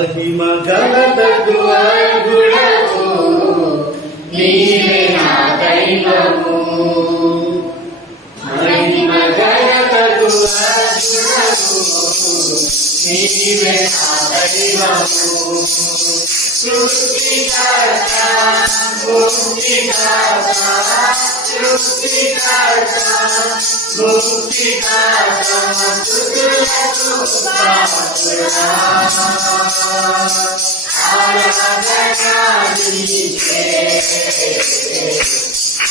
మహిమ ఘనతకు అర్హుడవు నీవే నా దైవము. మహిమ ఘనతకు అర్హుడవు నీవే నా దైవము. సృష్టికర్త ముక్తికర్త సృష్టికర్త ముక్తికర్త స్తుతులకు పాత్రుడా. ఆరాధనా నీకే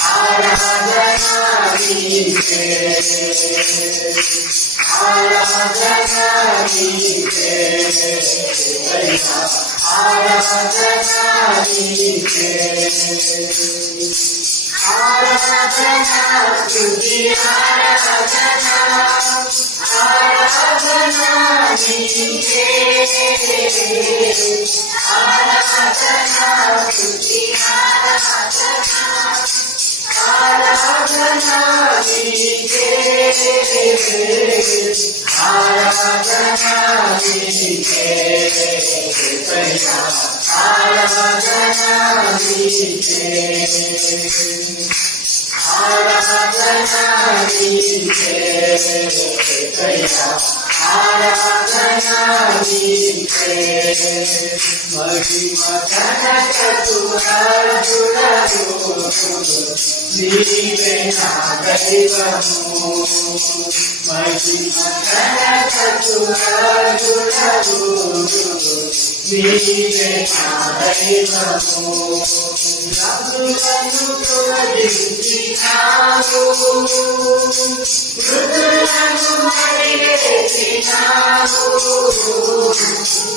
ఆరాధనా నీకే ఆరాధనా నీకే ఆరాధనా నీకే ఆరాధనా స్తుతి ఆరాధనా ఆరాధనా నీకే ఆరాధనా స్తుతి ఆరాధనా ఆరాధనా నీకే ఆరాధనా నీకే ఆరాధనా నీకే ఆరాధనా నీకే ఆరాధనా నీకే మహిమ ఘనతకు అర్హుడవు నీవే నా దైవము. మహిమ ఘనతకు అర్హుడవు నీవే నా దైవము. నదులను తొలగించినావు మృదులను మడిగెత్తినావు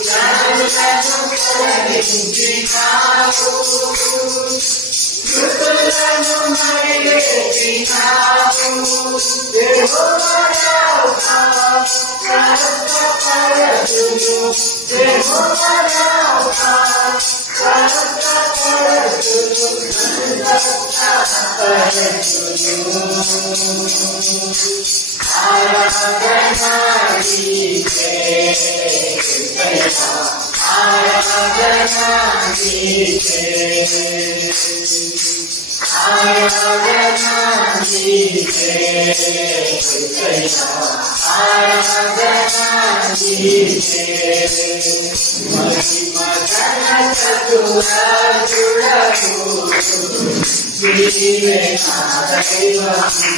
నదులను తొలగించినావు మృదులను మడిగెత్తినావు. యెహోవా రాఫా స్వస్థపరచును యెహోవా రాఫా స్వస్థపరచును ఆరాధనా నీకే ఆరాధనా నీకే ఆరాధనా నీకే ఆరాధనా నీకే మహిమ ఘనతకు అర్హుడవు నీవే నా దైవము.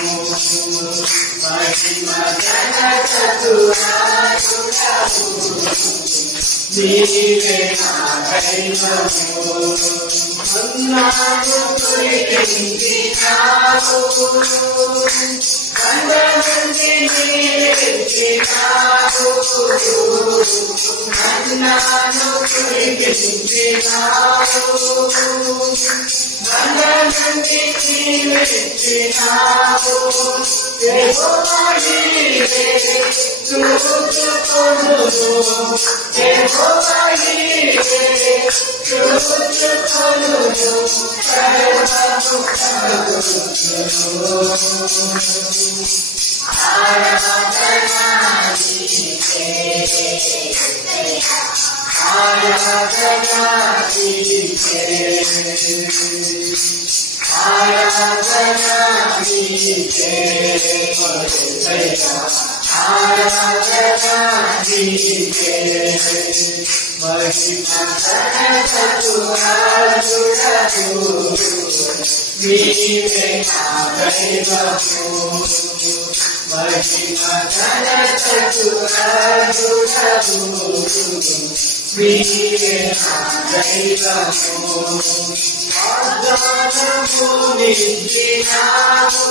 మహిమ ఘనతకు అర్హుడవు నీవే నా దైవము. మన్నాను కురిపించినావు కండమంది నీరెత్తినావు మన్నాను కురిపించినావు కండమంది నీరెత్తినావు. యెహోవా నీవే చూచుకొనుము యెహోవా నీవే చూచుకొనుము సర్వము కలుగును. ఆరాధనా నీకే ఆరాధనా నీకే ఆరాధనా నీకే ఆరాధనా నీకే మహిమ ఘనతకు అర్హుడవు నీవే నా దైవము. మహిమ ఘనతకు అర్హుడవు నీవే నా దైవము. వాగ్దానము నిలిచినావు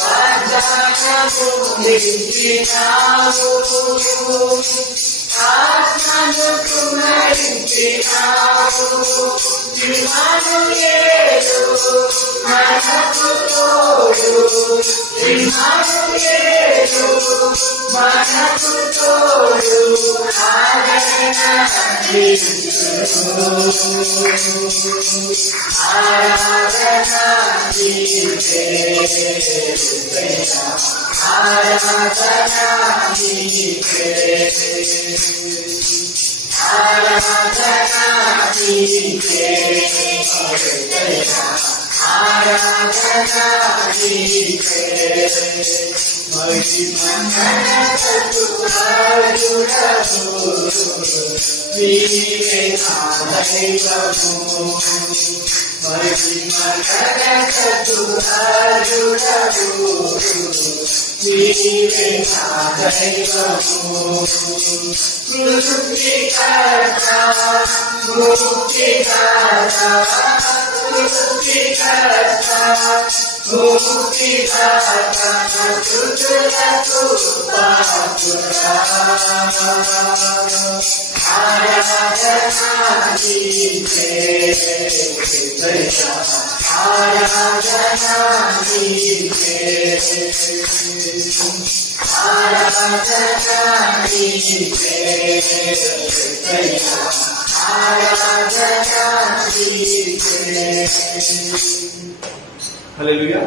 వాగ్దానము నిలిచినావు ఆత్మను కుమరించినావు. ఇమ్మానుయేలు మనకు తోడు ఇమ్మానుయేలు మనకు తోడు ఆదరణ ఆరాధనా నీకే ఆరాధనా నీకే ఆరాధనా నీకే ఆరాధనా నీకే మహిమ ఘనతకు అర్హుడవు నీవే నా దైవము మహిమ ఘనతకు అర్హుడవు నీవే నా దైవము సృష్టికర్త ముక్తికర్త సృష్టికర్త ముక్తికర్త స్తుతులకు పాత్రుడా ఆరాధనా నీకే ఆరాధనా నీకే ఆరాధనా నీకే ఆరాధనా నీకే. హల్లెలూయా.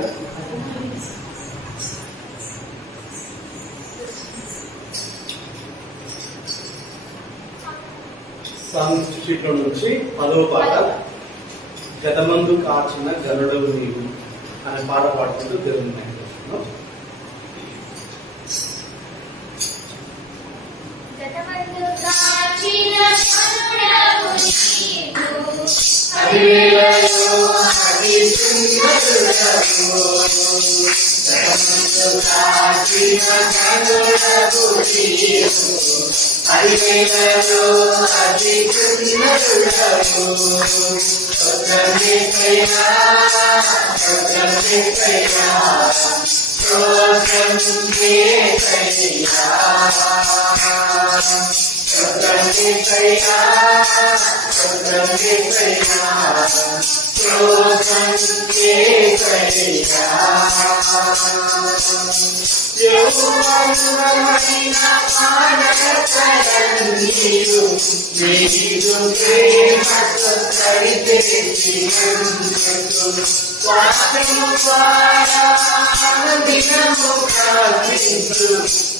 సాంగ్స్ షీట్లో నుంచి 10వ పాట గతమందు కాచిన గరుడవు నీవు అనే పాట పాడుకుంటూ దేవుని మహిమపరుస్తున్నాం. హరివేలలో అతి సుందరుడవు స్వర్గమేకైనా స్వర్గమేకైనా స్వర్గమేకైనా స్వర్గమేకైనా స్వర్గమేకైనా స్వర్గమేకైనా యౌవనమైన ఆనకరణీయు నీరు ప్రేమతో కైపెట్టినందుకు వాక్యము ద్వారా అనుదినము ప్రార్థించు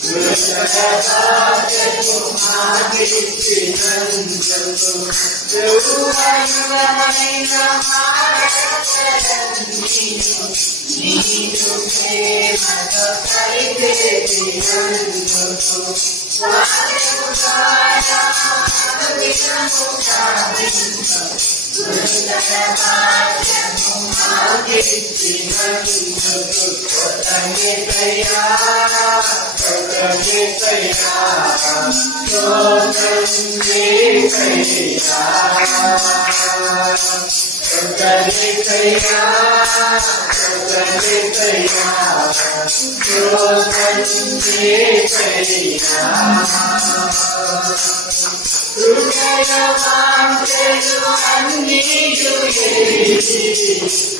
మృతభాగ్యము ఆగిచ్చినందుకు యౌవనమైన ఆనకరణీయు నీరు ప్రేమతో కైపెట్టినందుకు వాక్యము ద్వారా అనుదినము ప్రార్థించు మృతభాగ్యము ఆగిచ్చినందుకు కృతజ్ఞతయా కృతజ్ఞతయా కృతజ్ఞతయా కృతజ్ఞతయా కృతజ్ఞతయా కృతజ్ఞతయా హృదయవాంఛలు అన్నియు ఎరిగి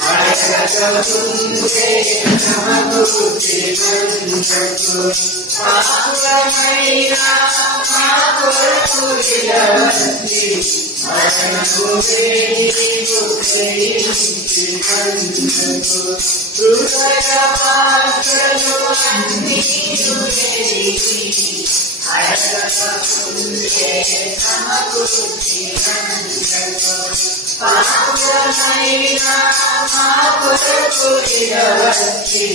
అడగకుంటే సమకూర్చినందుకు పాపులమైన మా కొరకు నిలవండి మరణము నీవు గ్రహించినందుకు హృదయవాంఛలు అన్నియు ఎరిగి అడగకుంటే సమకూర్చినందుకు పాపులమైన మా కొరకు నిలవండి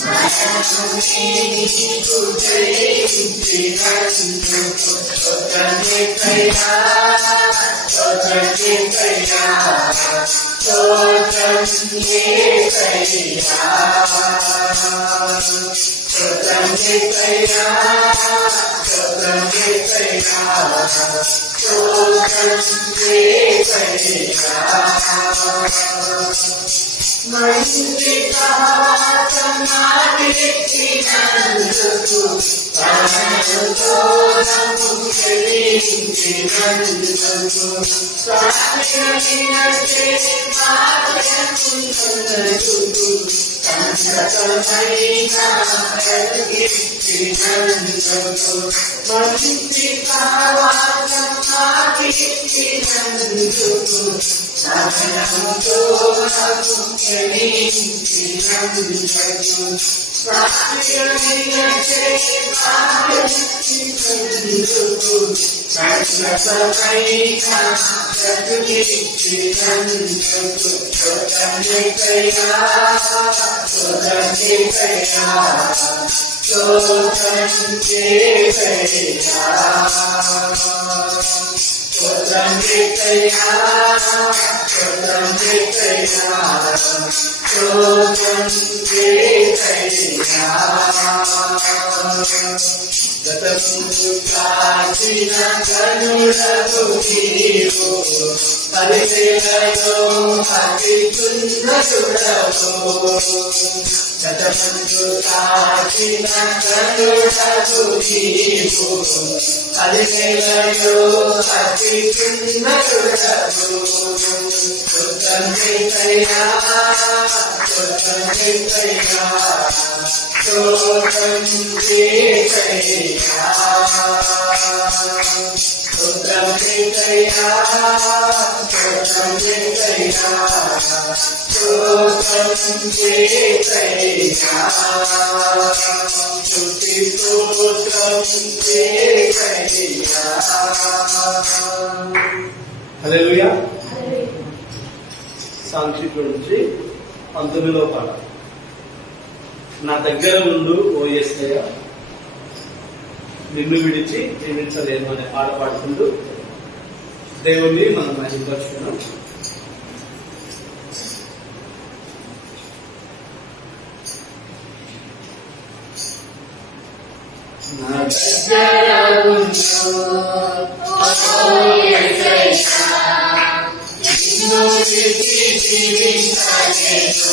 మరణము నీవు గ్రహించినందుకు కృతజ్ఞతయా కృతజ్ఞతయా కృతజ్ఞతయా కృతజ్ఞతయా కృతజ్ఞతయా కృతజ్ఞతయా మంచి సమాజమాడిచ్చినందుకు తనతో చెల్లించినందుకు సాగినట్టే మాటకు సంతతమైన కలిగించినందుకు మంచి సమాజమా మాకిచ్చినందుకు సహనంతో నాకు క్షమించినందుకు సాక్షిగా భావించినందుకు సర్వసమైన బ్రతుకిచ్చినందుకు కృతజ్ఞతయా స్తోత్రం చేసయ్యా స్తోత్రం చేసయ్యా స్తోత్రం చేసయ్యా స్తోత్రం చేసయ్యా గతము కాచిన కనులకు నీవు పరిచయలో అతిసుందరుడవు గతము కాచిన కనులకు నీవు పరిచయలో అతిసుందరుడవు స్తోత్రం చేసయ్యా స్తోత్రం చేసయ్యా స్తోత్రం చేసయ్యా స్తోత్రం చేసయ్యా స్తోత్రం చేసయ్యా స్తోత్రం చేసయ్యా స్తుతి స్తోత్రం చేసయ్యా. హల్లెలూయా. సాంక్షికుల నుంచి 19వ పాట. నా దగ్గర ఉండు ఓ యేసయ్యా నిన్ను విడిచి జీవించలేను అనే పాట పాడుకుంటూ దేవుణ్ణి మనం మహిమపరుచుకున్నాం. నా దగ్గర ఉండు ఓ యేసయ్యా నిన్ను విడిచి జీవించలేను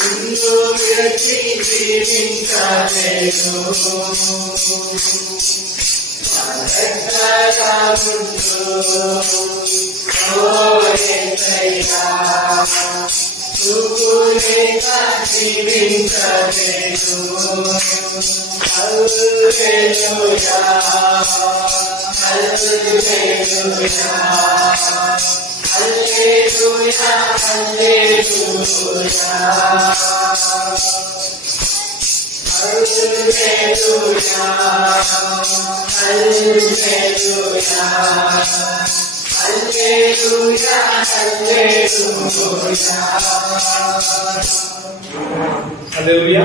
నిన్ను విడిచి జీవించలేను. నువ్వు లేక జీవించలేను. హల్లెలూయా హల్లెలూయా హల్లెలూయా హల్లెలూయా హల్లెలూయా హల్లెలూయా హల్లెలూయా హల్లెలూయా.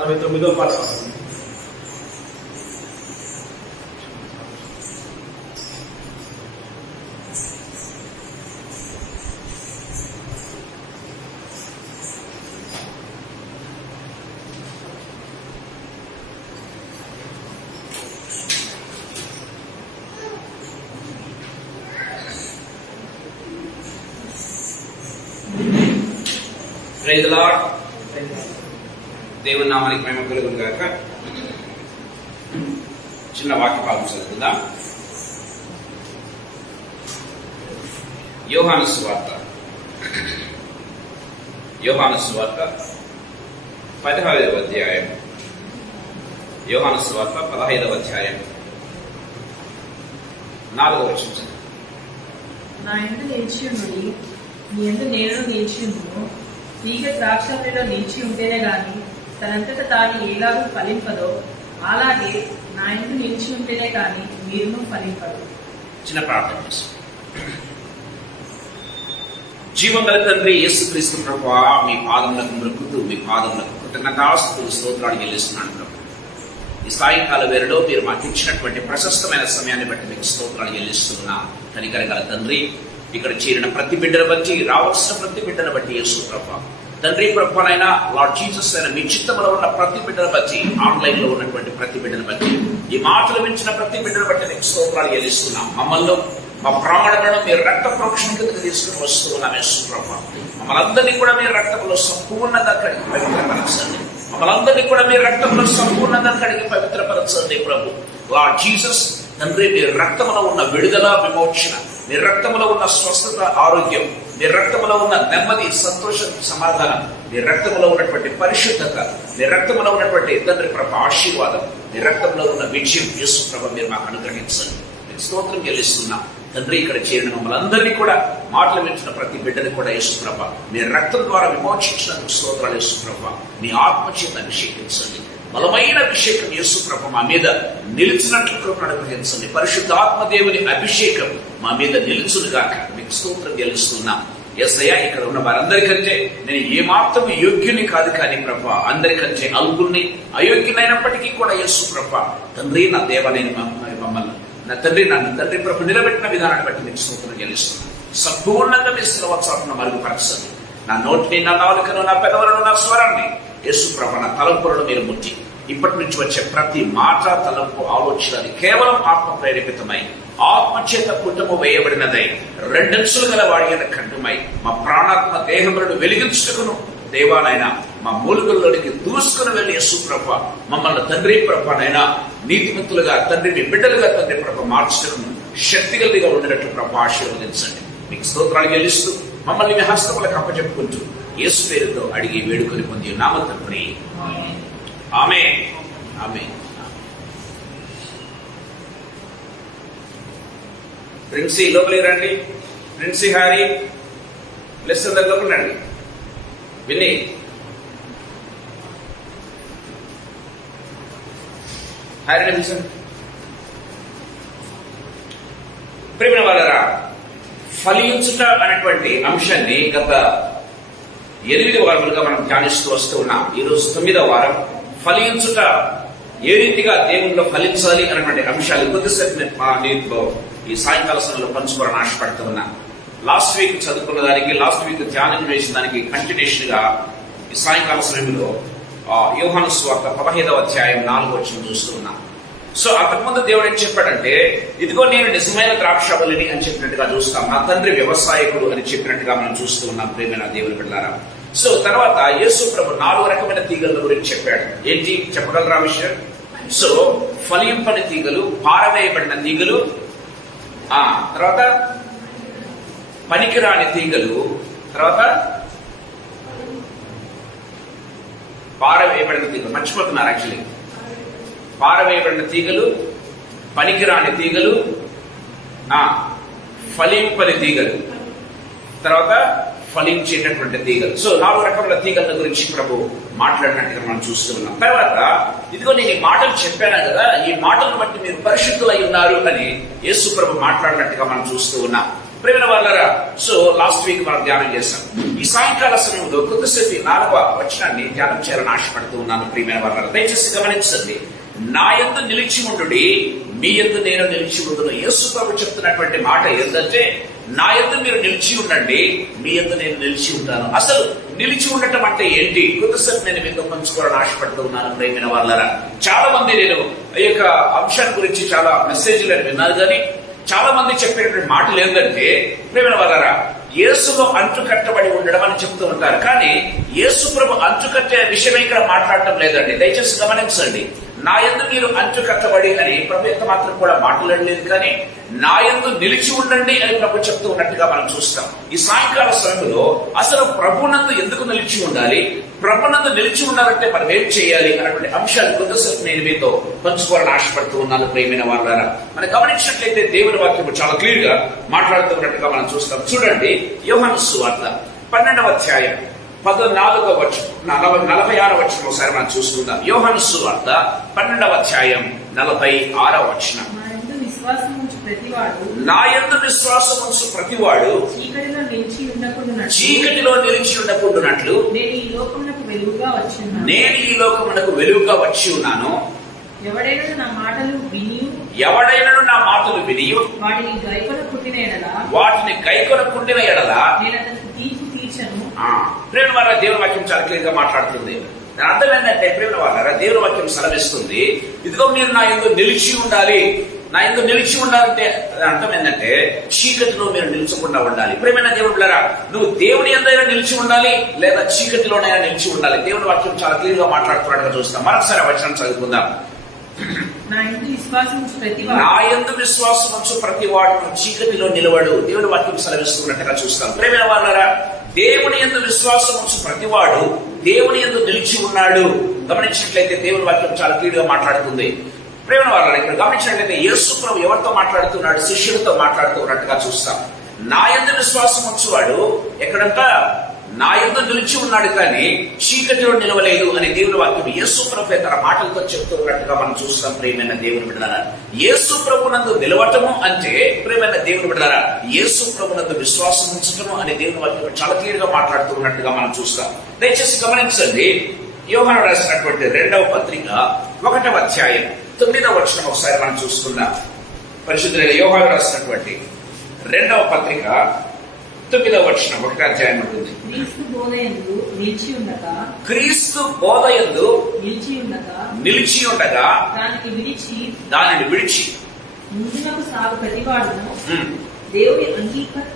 అరవై 69వ పాట. Praise the Lord. దేవుని నామానికి మహిమ కలుగును గాక. చిన్న వాక్య భాగం చదువుకుందాం. యోహాను సువార్త 15వ అధ్యాయం. యోహాను సువార్త 15వ అధ్యాయం 4వ వచనం. నా యందు నిలిచియుండుడి, నీ యందు నేను నిలిచియుందును. తీగ ద్రాక్షలో నిలిచి ఉంటేనే గాని తనంతట తాను ఎలాగూ ఫలింపదో, అలాగే నా యందు నిలిచి ఉంటేనే గాని మీరును ఫలింపదు. చిన్న ప్రార్థన చేస్తాం. జీవం గల తండ్రి యేసుక్రీస్తు ప్రభువా, మీ పాదములకు మృక్కుతూ మీ పాదములకు కృతజ్ఞతాస్తుతులు స్తోత్రాలు చెల్లిస్తున్నాను ప్రభు. ఈ సాయంకాల వేళలో మీరు మాకు ఇచ్చినటువంటి ప్రశస్తమైన సమయాన్ని బట్టి మీకు స్తోత్రాలు చెల్లిస్తున్నా. కనికర గల తండ్రి, ఇక్కడ చేరిన ప్రతి బిడ్డను బట్టి, రావాల్సిన ప్రతి బిడ్డను బట్టి యేసు ప్రభువా, తండ్రి ప్రభువనైనా లార్డ్ జీసస్ అయిన మీ చిత్తములో ఉన్న ప్రతి బిడ్డను బట్టి, ఆన్లైన్ లో ఉన్నటువంటి ప్రతి బిడ్డను బట్టి, ఈ మాటలు మించిన ప్రతి బిడ్డను బట్టి మీకు స్తోత్రాలు చెల్లిస్తున్నాం. మమ్మల్ని మా ప్రాణులను మీరు రక్త ప్రోక్షణ కిందకి తీసుకుని వస్తూ ఉన్నాం యేసు ప్రభువా. మమ్మల్ని అందరినీ కూడా మీరు రక్తంలో సంపూర్ణంగా కడిగి పవిత్రపరచండి. మమ్మల్ని అందరినీ కూడా మీరు రక్తంలో సంపూర్ణంగా కడిగి పవిత్రపరచండి ప్రభు. లార్డ్ జీసస్ తండ్రి, మీ రక్తములో ఉన్న విడుదల, విమోచన, మీ రక్తములో ఉన్న స్వస్థత, ఆరోగ్యం, మీ రక్తములో ఉన్న నెమ్మది, సంతోషం, సమాధానం, మీ రక్తములో ఉన్నటువంటి పరిశుద్ధత, మీ రక్తములో ఉన్నటువంటి తండ్రి ప్రభ ఆశీర్వాదం, మీ రక్తంలో ఉన్న విజయం యేసు ప్రభ మీరు మాకు అనుగ్రహించండి. మీకు స్తోత్రం చెల్లిస్తున్నాం తండ్రి. ఇక్కడ చేరిన మమ్మల్ని అందరినీ కూడా, మాటలు వింటున్న ప్రతి బిడ్డని కూడా యేసు ప్రభ మీ రక్తం ద్వారా విమోచించినందుకు స్తోత్రాలు యేసు ప్రభ. మీ ఆత్మచేత అభిషేకించండి. బలమైన అభిషేకం యేసు ప్రభ మా మీద నిలిచినట్లు కృపను అనుగ్రహించండి. పరిశుద్ధాత్మ దేవుని అభిషేకం మా మీద నిలుచునుగాక. మీకు స్తోత్రం చెల్లిస్తున్నాం యేసయ్య. ఇక్కడ ఉన్న వారందరికంటే నేను ఏమాత్రం యోగ్యుని కాదు, కానీ ప్రభ అందరికంటే అల్పుల్ని, అయోగ్యునైనప్పటికీ కూడా యేసు ప్రభ తండ్రి, నా దేవ, నేను మమ్మల్ని నా తండ్రి, నన్ను తండ్రి ప్రభు నిలబెట్టిన విధానాన్ని బట్టి మీకు స్తోత్రం చెల్లిస్తున్నాను. సంపూర్ణంగా మీ స్థిరవత్సాలను మరుగుపరచండి. నా నోటిని, నా నాలుకను, నా పెదవులను, నా స్వరాన్ని యేసు ప్రభ నా తలంపులను మీరు ముట్టి, ఇప్పటి నుంచి వచ్చే ప్రతి మాట, తలంపు, ఆలోచనది కేవలం ఆత్మ ప్రేరేపితమై, ఆత్మచేత పుట్టము వేయబడినదై, రెండంచులు గల వాడి ఖండమై మా ప్రాణాత్మ దేహములను వెలిగించుటకును దేవానైనా మా మూలుగుల్లోనికి దూసుకుని వెళ్ళి యేసు ప్రభ మమ్మల్ని తండ్రి ప్రభనైనా నీతిమంతులుగా తండ్రి, మీ బిడ్డలుగా తండ్రి ప్రభ మార్చటకును శక్తిగలిగా ఉండినట్లు ప్రభ ఆశీర్వదించండి. మీకు స్తోత్రాలు చెల్లిస్తూ మమ్మల్ని మీ హస్తములకు అప్పచెప్పుకుంటూ యేసు పేరుతో అడిగి వేడుకొని పొంది నామ తండ్రి, ఆమేన్. ఆమేన్. ప్రిన్సీ లోపలికి రండి. ప్రిన్సీ, హారీ, ప్లస్ అందరు లోపలికి రండి. విని హారీని పిలిచండి. ప్రేమ వాళ్ళరా, ఫలించుట అనేటువంటి అంశాన్ని గత 8 వారములుగా మనం ధ్యానిస్తూ వస్తూ ఉన్నాం. ఈరోజు 9వ వారం. ఫలించుట, ఏ రీతిగా దేవునిలో ఫలించాలి అనేటువంటి అంశాలు కొద్దిసేపు నీటిలో ఈ సాయంకాల సమయంలో పంచుకోవాలని ఆశపడుతూ ఉన్నాను. లాస్ట్ వీక్ చదువుకున్న దానికి, లాస్ట్ వీక్ ధ్యానం చేసిన దానికి కంటిన్యూషన్ గా ఈ సాయంకాల సమయంలో యోహాను సువార్త 15వ అధ్యాయం 4వ వచనం చూస్తూ ఉన్నాం. సో అంతకుముందు దేవుడు ఏం చెప్పాడంటే, ఇదిగో నేను నిజమైన ద్రాక్షవల్లిని అని చెప్పినట్టుగా చూస్తాం. నా తండ్రి వ్యవసాయకుడు అని చెప్పినట్టుగా మనం చూస్తూ ఉన్నాం. ప్రేమైన దేవుని బిడ్డలారా, సో తర్వాత యేసు ప్రభు 4 రకమైన తీగల గురించి చెప్పాడు. ఏంటి చెప్పగలరా విషయం? సో ఫలింపని తీగలు, పారవేయబడిన తీగలు, తర్వాత పనికిరాని తీగలు, తర్వాత పారవేయబడిన తీగలు. మర్చిపోతున్నారు యాక్చువల్లీ. పారవేయబడిన తీగలు, పనికిరాని తీగలు, ఫలింపని తీగలు, తర్వాత ఫలించేటటువంటి తీగలు. సో 4 రకముల తీగల గురించి ప్రభు మాట్లాడినట్టుగా మనం చూస్తూ ఉన్నాం. తర్వాత ఇదిగో నేను ఈ మాటలు చెప్పాను కదా, ఈ మాటలను బట్టి మీరు పరిశుద్ధులై ఉన్నారు అని యేసు ప్రభు మాట్లాడినట్టుగా మనం చూస్తూ ఉన్నాం. ప్రేమ వాళ్ళరా, సో లాస్ట్ వీక్ మనం ధ్యానం చేశాం. ఈ సాయంకాల సమయంలో కొద్దిసేపు 4వ వచనాన్ని ధ్యానం చేయాలని ఆశపడుతూ ఉన్నాను. ప్రియమైన వాళ్ళ దయచేసి గమనించండి. నా యందు నిలిచి ఉండుడి, మీ యందు నేను నిలిచి ఉండును. యేసు ప్రభు చెప్తున్నటువంటి మాట ఏంటంటే, నా యందు మీరు నిలిచి ఉండండి, మీ యందు నేను నిలిచి ఉంటాను. అసలు నిలిచి ఉండటం అంటే ఏంటి? కొద్దిసేపు నేను మీతో పంచుకోవాలని ఆశపడుతూ ఉన్నాను. ప్రేమైన వాళ్ళరా, చాలా మంది నేను ఈ యొక్క అంశాన్ని గురించి చాలా మెసేజ్లు అని విన్నారు, కానీ చాలా మంది చెప్పేటువంటి మాటలు ఏంటంటే, ప్రేమైన వాళ్ళరా, యేసులో అంటు కట్టబడి ఉండడం అని చెప్తూ ఉంటారు. కానీ యేసు ప్రభు అంటు కట్టే విషయమే ఇక్కడ మాట్లాడటం లేదండి. దయచేసి గమనించండి. నా యందు మీరు అంటు కట్టబడి అని ప్రభు ఎంత మాత్రం కూడా మాట్లాడలేదు, కానీ నా యందు నిలిచి ఉండండి అని ప్రభు చెప్తూ ఉన్నట్టుగా మనం చూస్తాం. ఈ సాయంకాల సమయంలో అసలు ప్రభునందు ఎందుకు నిలిచి ఉండాలి, ప్రభునందు నిలిచి ఉండాలంటే మనం ఏం చేయాలి అన్నటువంటి అంశాలు కొద్దిసేపు నేను మీతో పంచుకోవాలని ఆశపడుతూ ఉన్నాను. ప్రేమైన వాళ్ళారా, మనం గమనించినట్లయితే దేవుని వాక్యం చాలా క్లియర్ గా మాట్లాడుతున్నట్టుగా మనం చూస్తాం. చూడండి, యోహాను సువార్త 12వ అధ్యాయం 14వ వచనం, 46వ వచనం ఒకసారి మనం చూసుకుందాం. యోహాను సువార్త 12వ అధ్యాయం 46వ వచనం. నా యందు విశ్వాసం ఉంచు ప్రతివాడు చీకటిలో నిలిచి ఉండకుండానట్లు నేను ఈ లోకమునకు వెలుగుగా వచ్చి ఉన్నాను. ఎవడైనా నా మాటలు విని వాటిని గైకొనకుండిన ఎడల ప్రేమ వాళ్ళ దేవుని వాక్యం చాలా క్లియర్ గా మాట్లాడుతుంది. దాని అర్థం ఏంటంటే, ప్రేమ వాళ్ళ దేవుని వాక్యం సెలవిస్తుంది, ఇదిగో మీరు నా యందు నిలిచి ఉండాలి. నా యందు నిలిచి ఉండాలంటే అర్థం ఏంటంటే, చీకటిలో మీరు నిలిచకుండా ఉండాలి. ప్రేమైన దేవుని బిడ్డలారా, నువ్వు దేవుని యందైనా నిలిచి ఉండాలి, లేదా చీకటిలోనైనా నిలిచి ఉండాలి. దేవుని వాక్యం చాలా క్లియర్ గా మాట్లాడుతున్నట్టుగా చూస్తాం. మరొకసారి వచనం చదువుకుందాం. నా యందు విశ్వాసం ఉంచు ప్రతివాడు చీకటిలో నిలవడు. దేవుని వాక్యం సెలవిస్తున్నట్టుగా చూస్తాం. ప్రేమైన వాళ్ళారా, దేవుని యందు విశ్వాసం ఉంచు ప్రతివాడు దేవుని యందు నిలిచి ఉన్నాడు. గమనించినట్లయితే దేవుని వాక్యం చాలా క్లియర్ గా మాట్లాడుతుంది. ప్రేమ వాళ్ళ ఇక్కడ గమనించినట్లయితే యేసు ప్రభు ఎవరితో మాట్లాడుతున్నాడు? శిష్యులతో మాట్లాడుతూ ఉన్నట్టుగా చూస్తాం. నా యందు విశ్వాసం ఉంచువాడు ఎక్కడంతా నా యందు నిలిచి ఉన్నాడు, కానీ చీకటిలో నిలవలేదు అని దేవుని వాక్యం యేసు ప్రభు తన మాటలతో చెప్తూ ఉన్నట్టుగా మనం చూస్తాం. ప్రియమైన దేవుని బిడ్డలారా, యేసు ప్రభునందు నిలవటము అంటే, ప్రియమైన దేవుని బిడ్డలారా, యేసు ప్రభునందు విశ్వాసం ఉంచటము అని దేవుని వాక్యం చాలా క్లియర్ గా మాట్లాడుతూ ఉన్నట్టుగా మనం చూస్తాం. దయచేసి గమనించండి. యోహాను రాసినటువంటి 2వ పత్రిక 1వ అధ్యాయం 9వ వచనం ఒకసారి మనం చూసుకుందాం. పరిశుద్ధుడైన యోహాను రాసినటువంటి 2వ పత్రిక 9వ వచనం 1వ అధ్యాయం ఉంటుంది. క్రీస్తు బోధయందు నిలిచి ఉండగా దానిని విడిచి ముందునకు సాగు ప్రతివాడును దేవుని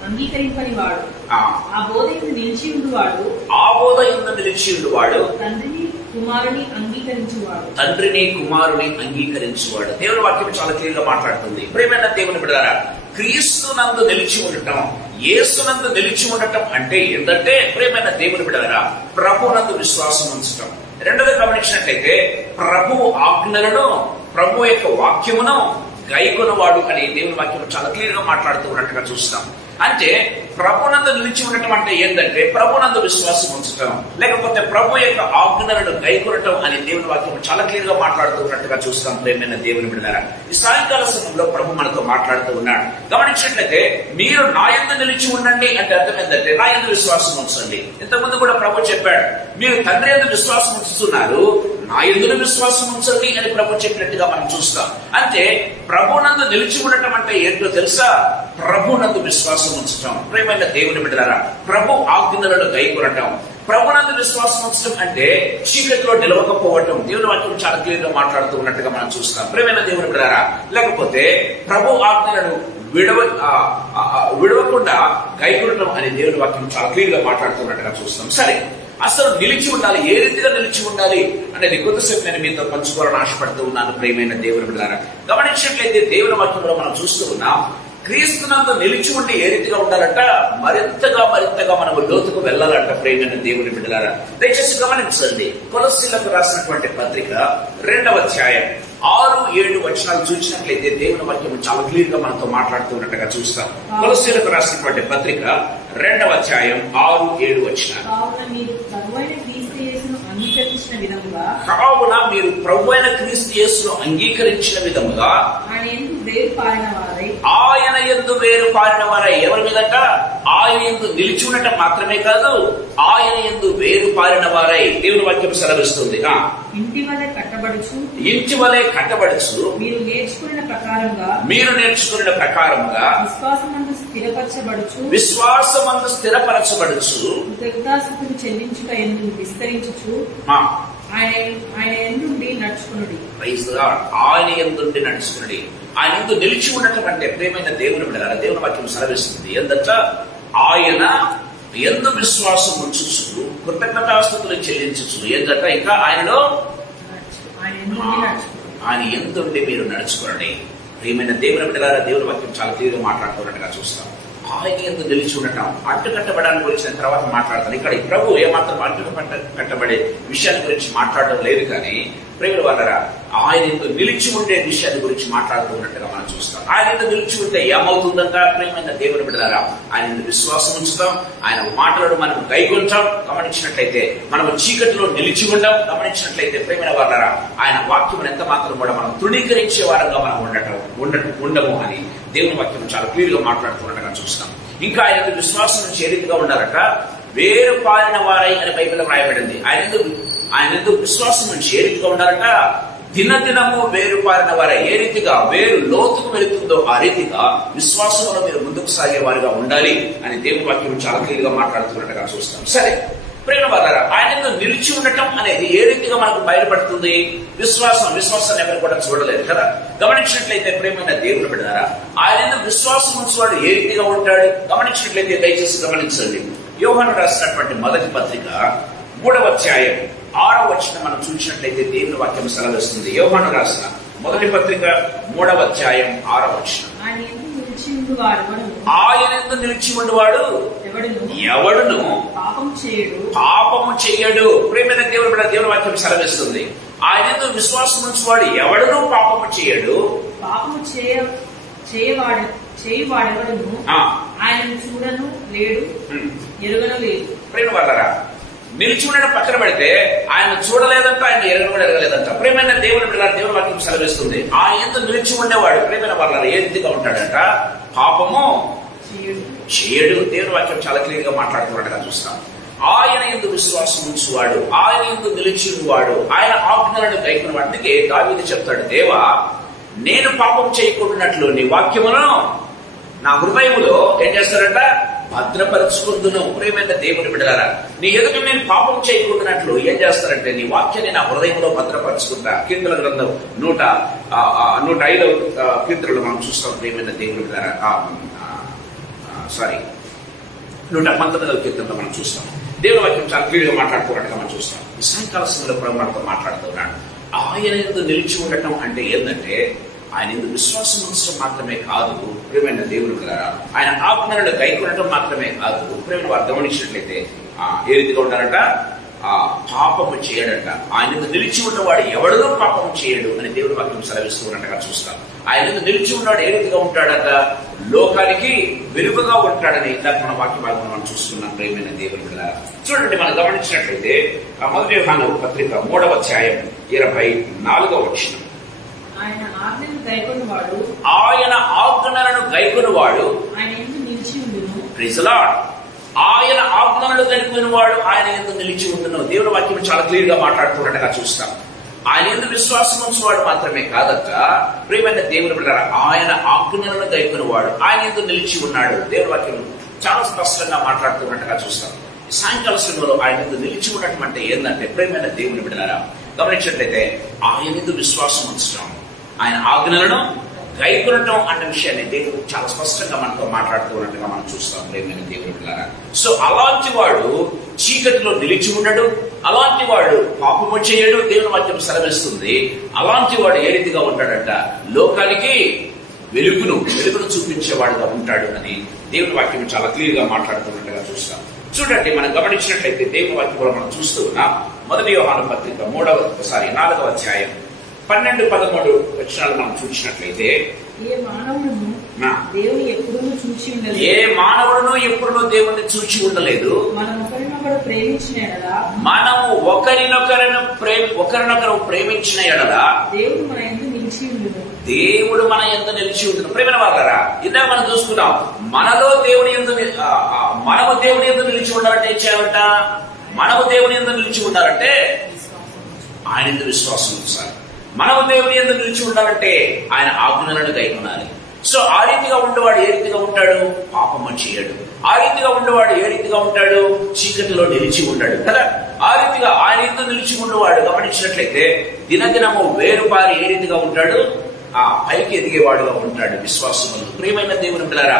అంగీకరింపని వాడు, ఆ బోధ యందు నిలిచి ఉండువాడు తండ్రిని కుమారుని అంగీకరించువాడు. దేవుని వాక్యం చాలా క్లియర్ గా మాట్లాడుతుంది. ప్రియమైన దేవుని బిడ్డలారా, క్రీస్తునందు నిలిచి ఉండటం, యేసునందు నిలిచి ఉండటం అంటే ఏంటంటే, ప్రియమైన దేవుని బిడ్డలారా, ప్రభునందు విశ్వాసం ఉంచటం. రెండోది గమనించినట్లయితే, ప్రభు ఆజ్ఞలను, ప్రభు యొక్క వాక్యమును గైకొనవాడు అని దేవుని వాక్యం చాలా క్లియర్ గా మాట్లాడుతూ ఉన్నట్టుగా చూస్తాం. అంటే ప్రభునందు నిలిచి ఉండటం అంటే ఏంటంటే ప్రభునందు విశ్వాసం ఉంచటం, లేకపోతే ప్రభు యొక్క ఆజ్ఞలను గైకొనటం అని దేవుని వాక్యం చాలా క్లియర్ గా మాట్లాడుతూ ఉన్నట్టుగా చూస్తాం. ప్రేమైన దేవుని బిడ్డలారా, ఈ సాయంకాల సమయంలో ప్రభు మనతో మాట్లాడుతూ ఉన్నాడు. గమనించినట్లయితే మీరు నా యందు నిలిచి ఉండండి అంటే అర్థం ఏంటంటే నా యందు విశ్వాసం ఉంచండి. ఇంతకుముందు కూడా ప్రభు చెప్పాడు, మీరు తండ్రి యందు విశ్వాసం ఉంచుతున్నారు, నా యందును విశ్వాసం ఉంచండి అని ప్రభు చెప్పినట్టుగా మనం చూస్తాం. అంటే ప్రభునందు నిలిచి ఉండటం అంటే ఏంటో తెలుసా? ప్రభునందు విశ్వాసం ఉంచటం. ప్రేమైన దేవుని బిడ్డలారా, ప్రభు ఆజ్ఞలను గైకొనటం. ప్రభునందు విశ్వాసం ఉంచడం అంటే చీకటిలో నిలవకపోవటం. దేవుని వాక్యం చాలా క్లియర్ గా మాట్లాడుతూ ఉన్నట్టుగా మనం చూస్తాం. ప్రేమైన దేవుని బిడ్డలారా, లేకపోతే ప్రభు ఆజ్ఞలను విడవకుండా గైకొనటం అనే దేవుని వాక్యం చాలా క్లియర్ గా మాట్లాడుతున్నట్టుగా చూస్తాం. సరే, అసలు నిలిచి ఉండాలి, ఏ రీతిగా నిలిచి ఉండాలి అనేది కొద్దిసేపు నేను మీతో పంచుకోవాలని ఆశపడుతూ ఉన్నాను. ప్రియమైన దేవుని బిడ్డలారా, గమనించినట్లయితే దేవుని వాక్యంలో మనం చూస్తూ ఉన్నాం, క్రీస్తునందు నిలిచి ఉండి ఏ రీతిగా ఉండాలంట? మరింతగా మనము లోతుకు వెళ్ళాలంట. ప్రియమైన దేవుని బిడ్డలారా, దయచేసి గమనించండి. కొలస్సీలకు రాసినటువంటి పత్రిక 2వ అధ్యాయం 6-7 వచనాలు చూసినట్లయితే దేవుని వాక్యం చాలా క్లియర్ గా మనతో మాట్లాడుతున్నట్టుగా చూస్తాం. కొలస్సీలకు రాసినటువంటి పత్రిక 2వ అధ్యాయం 6-7 వచనాలు. కావున మీరు ప్రభువైన క్రీస్తు యేసును అంగీకరించిన విధముగా ఆయన యందు వేరు పారిన వారై. ఎవరి మీదట? ఆయన యందు నిలిచి ఉండటం మాత్రమే కాదు, ఆయన యందు వేరు పారిన వారై దేవుని వాక్యం సెలవిస్తుంది. ఇంటి వలె కట్టబడుచు మీరు నేర్చుకున్న ప్రకారముగా విశ్వాసమందు స్థిరపరచబడుచు కృతజ్ఞతాస్తుతులు చెల్లించుట యందు విస్తరించుచు ఆయన యందుండి నడుచుకునుడి. ఆయన యందుండి నడుచుకునుడి. ఆయన యందు నిలిచి ఉండటం అంటే ప్రియమైన దేవుని బిడ్డలారా, దేవుని వాక్యం సెలవిస్తుంది ఏంటంట? ఆయన యందు విశ్వాసం ఉంచుచు కృతజ్ఞతాస్తుతులు చెల్లించుచు ఏంటంట? ఇంకా ఆయనలో ఆయన యందుండి మీరు నడుచుకోండి. ప్రియమైన దేవుని బిడ్డలారా, దేవుని వాక్యం చాలా క్లియర్గా మాట్లాడుతున్నట్టుగా చూస్తాం. ఆయన యందు నిలిచి ఉండటం, అంటుకట్టబడానికి వచ్చిన తర్వాత మాట్లాడతాను. ఇక్కడ ప్రభు ఏమాత్రం అంటుకట్టబడే విషయాల గురించి మాట్లాడడం లేదు, కానీ ప్రేమ వాళ్ళరా ఆయన యందు నిలిచి ఉండే విషయాల గురించి మాట్లాడుతున్నట్టుగా మనం చూస్తాం. ఆయన యందు నిలిచి ఉంటే ఏమవుతుందంట? ప్రేమైన దేవుని బిడ్డలారా, ఆయన యందు విశ్వాసం ఉంచుతాం, ఆయన మాటలను మనం గైకొంటాం. గమనించినట్లయితే మనం చీకటిలో నిలిచి ఉండం. గమనించినట్లయితే ప్రేమైన వాళ్ళరా, ఆయన వాక్యం ఎంత మాత్రం కూడా మనం తృణీకరించే వారంగా మనం ఉండము అని దేవుని వాక్యం చాలా క్లియర్ గా మాట్లాడుతున్నట్టుగా చూస్తాం. ఇంకా ఆయన విశ్వాసం నుంచి ఏ రీతిగా ఉండాలట? వేరు పారిన వారై అని బైబిల్లో రాయబడింది. ఆయన విశ్వాసం నుంచి ఏ రీతిగా ఉండాలట? దినదినము వేరు పారిన వారై. ఏ రీతిగా వేరు లోతుకు వెళుతుందో ఆ రీతిగా విశ్వాసంలో మీరు ముందుకు సాగే వారిగా ఉండాలి అని దేవుని వాక్యం చాలా క్లియర్ గా మాట్లాడుతున్నట్టుగా చూస్తాం. సరే ప్రేమ వారా, ఆయన నిలిచి ఉండటం అనేది ఏ రీతిగా మనకు బయటపడుతుంది? విశ్వాసాన్ని ఎవరు కూడా చూడలేదు కదా. గమనించినట్లయితే ప్రేమైన దేవుని బిడ్డలారా, ఆయన విశ్వాసం ఉంచేవాడు ఏ రీతిగా ఉంటాడు? గమనించినట్లయితే దయచేసి గమనించండి. యోహాను రాసినటువంటి మొదటి పత్రిక 3వ అధ్యాయం 6వ వచనం మనం చూసినట్లయితే దేవుని వాక్యం సెలవిస్తుంది. యోహాను రాసిన మొదటి పత్రిక 3వ అధ్యాయం 6వ వచనం. ఆయన యందు నిలిచి ఉండేవాడు ఎవడును పాపము చేయడు. ప్రేమైన దేవుని వాక్యం సెలవిస్తుంది. ఆయన యందు విశ్వాసం ఉంచేవాడు ఎవడును పాపము చేయడు. పాపము చేయవాడెవడును ఆయన చూడను లేడు, ఎరుగను లేదు. ప్రేమ వాళ్ళరా, నిలిచి ఉండడం పక్కన పెడితే ఆయన చూడలేదంట, ఆయన ఎరగలేదంట. ప్రేమైన దేవుని వాక్యం సెలవిస్తుంది. ఆయన యందు నిలిచి ఉండేవాడు ప్రేమైన వాళ్ళ ఏ రీతిగా ఉంటాడంట? పాపము చేయడు. దేవుని వాక్యం చాలా క్లియర్ గా మాట్లాడుతున్నట్టుగా చూస్తాం. ఆయన యందు విశ్వాసం ఉంచువాడు, ఆయన యందు నిలిచి వాడు, ఆయన ఆజ్ఞలను గైకొన్న వాడికి దావీదు చెప్తాడు, దేవా నేను పాపం చేయకుండానట్లు నీ వాక్యమును నా హృదయములో ఏం చేస్తారంట? భద్రపరుచుకుందును. ప్రేమైన దేవుని బిడ్డలారా, నీ ఎదుట నేను పాపం చేయకుండానట్లు ఏం చేస్తారంటే నీ వాక్యాన్ని నా హృదయంలో భద్రపరుచుకుంటా. కీర్తన గ్రంథం 105వ కీర్తనలు మనం చూస్తాం. ప్రేమైన దేవుని బిడ్డలారా, 119వ కీర్తనలో మనం చూస్తాం. దేవుని వాక్యం చాలా క్లియర్ గా మాట్లాడుతున్నట్టుగా మనం చూస్తాం. ఈ సాయంకాల సమయంలో ప్రభుత్వంతో మాట్లాడుతున్నాడు. ఆయన యందు నిలిచి ఉండటం అంటే ఏంటంటే ఆయన యందు విశ్వాసం ఉంచడం మాత్రమే కాదు ప్రియమైన దేవుని బిడ్డలారా, ఆయన ఆజ్ఞలను గైకొనటం మాత్రమే కాదు. ప్రియమైన వారు గమనించినట్లయితే ఏ రీతిగా ఉంటారంట? పాపము చేయడంట. ఆయన యందు నిలిచి ఉన్నవాడు ఎవడనూ పాపము చేయడు అని దేవుని వాక్యం సెలవిస్తూ ఉన్నట్టుగా చూస్తాం. ఆయన నిలిచి ఉన్నాడు. ఏ రీతిగా ఉంటాడట? లోకానికి వెలుగుగా ఉంటాడని ఇందాక మన వాక్య భాగంలో మనం చూస్తున్నాం. ప్రేమైన దేవుని బిడ్డలారా, చూడండి, మనం గమనించినట్లయితే మొదటి యోహాను పత్రిక 3వ అధ్యాయం 24వ వచనం. ఆయన ఆజ్ఞలను గైకొనువాడు ఆయన ఆజ్ఞలను గైకొనువాడు ఆయన యందు నిలిచి ఉండును. Praise the Lord. ఆయన ఆజ్ఞలను గైకొనువాడు ఆయన యందు నిలిచి ఉండును. దేవుని వాక్యం చాలా క్లియర్ గా మాట్లాడుతున్నట్టుగా చూస్తాం. ఆయన యందు విశ్వాసం ఉంచువాడు మాత్రమే కాదట, ప్రియమైన దేవుని బిడ్డలారా, ఆయన ఆజ్ఞలను గైకొనువాడు ఆయన యందు నిలిచి ఉన్నాడు. దేవుని వాక్యం చాలా స్పష్టంగా మాట్లాడుతున్నట్టుగా చూస్తాం. సాయంకాల సమయంలో ఆయన యందు నిలిచి ఉండటం అంటే ఏంటంటే, ప్రియమైన దేవుని బిడ్డలారా, గమనించినట్లయితే ఆయన యందు విశ్వాసం ఉంచడం, ఆయన ఆజ్ఞలను గైకొనటం అన్న విషయాన్ని దేవుడు చాలా స్పష్టంగా మనతో మాట్లాడుతూ ఉన్నట్టుగా మనం చూస్తాం. ప్రేమైన దేవుని బిడ్డలారా, సో అలాంటి వాడు చీకటిలో నిలిచి ఉండడు, అలాంటి వాడు పాపము చేయడు. దేవుని వాక్యం సెలవిస్తుంది. అలాంటి వాడు ఏ రీతిగా ఉంటాడంట? లోకానికి వెలుగును చూపించేవాడుగా ఉంటాడు అని దేవుని వాక్యం చాలా క్లియర్ గా మాట్లాడుతున్నట్టుగా చూస్తాం. చూడండి, మనం గమనించినట్లయితే దేవుని వాక్యం కూడా మనం చూస్తూ ఉన్నాం. మొదటి యోహాను పత్రిక 4వ అధ్యాయం 12-13 వచనాలు మనం చూసినట్లయితే, ఏ మానవుడును దేవుని ఎప్పుడూ చూచి ఉండలేదు. ఏ మానవుడును ఎప్పుడునూ దేవుణ్ణి చూచి ఉండలేదు. మనం ఒకరినొకరు ప్రేమించిన ఎడల, మనము ఒకరినొకరు ప్రేమించిన ఎడల దేవుడు మన యందు నిలిచి ఉండును. దేవుడు మన యందు నిలిచి ఉండును. ప్రేమైన వారలారా, ఇందాక మనం చూసుకున్నాం, మనము దేవుని యందు నిలిచి ఉండాలంటే ఏం చేయాలంట? మనము దేవుని యందు నిలిచి ఉండాలంటే ఆయన యందు విశ్వాసం ఉంచాలి. మనము దేవుని యందు నిలిచి ఉండాలంటే ఆయన ఆజ్ఞలను గైకొనాలి. సో ఆ రీతిగా ఉండేవాడు ఏ రీతిగా ఉంటాడు? పాపము చేయడు. ఆ రీతిగా ఉండేవాడు ఏ రీతిగా ఉంటాడు? చీకటిలో నిలిచి ఉంటాడు కదా. ఆ రీతిగా ఆయన యందు నిలిచి ఉండేవాడు గమనించినట్లయితే దినదినము వేరుపారి ఏ రీతిగా ఉంటాడు? ఆ పైకి ఎదిగేవాడుగా ఉంటాడు విశ్వాసములు. ప్రియమైన దేవుని బిడ్డలారా,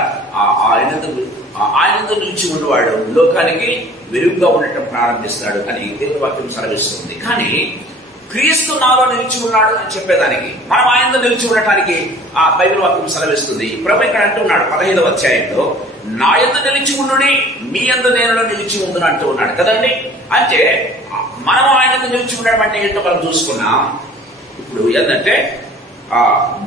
ఆయనందు నిలిచి ఉన్నవాడు లోకానికి వెలుగుగా ఉండటం ప్రారంభిస్తాడు అని దేవుని వాక్యం సెలవిస్తుంది. కానీ క్రీస్తు నాలో నిలిచి ఉన్నాడు అని చెప్పేదానికి, మనం ఆయనతో నిలిచి ఉండటానికి ఆ బైబిల్ వాక్యం సెలవిస్తుంది. ప్రభు ఇక్కడ అంటున్నాడు 15వ అధ్యాయంలో, నా యందు నిలిచి ఉండుడి, మీ యందు నేను నిలిచి ఉండును అంటూ ఉన్నాడు కదండి. అంటే మనం ఆయనతో నిలిచి ఉండడం అంటే ఏంటో మనం చూసుకున్నాం. ఇప్పుడు ఏంటంటే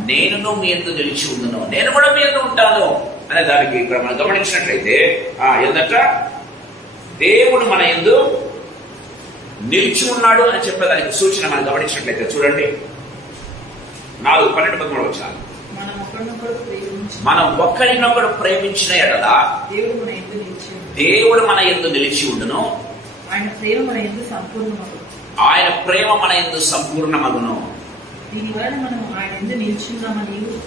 నేను మీ యందు నిలిచి ఉండును, నేను కూడా మీ యందు ఉంటాను అనే దానికి ఇక్కడ మనం గమనించినట్లయితే ఏంటంట, దేవుడు మన యందు నిలిచి ఉన్నాడు అని చెప్పేదానికి సూచన మనం గమనించినట్లయితే చూడండి 4:12-13 వచ్చాను. మనం ఒకరినొకరు ప్రేమించిన ఎడల దేవుడు మన యందు నిలిచి ఉండును, ఆయన ప్రేమ మన యందు సంపూర్ణమగును.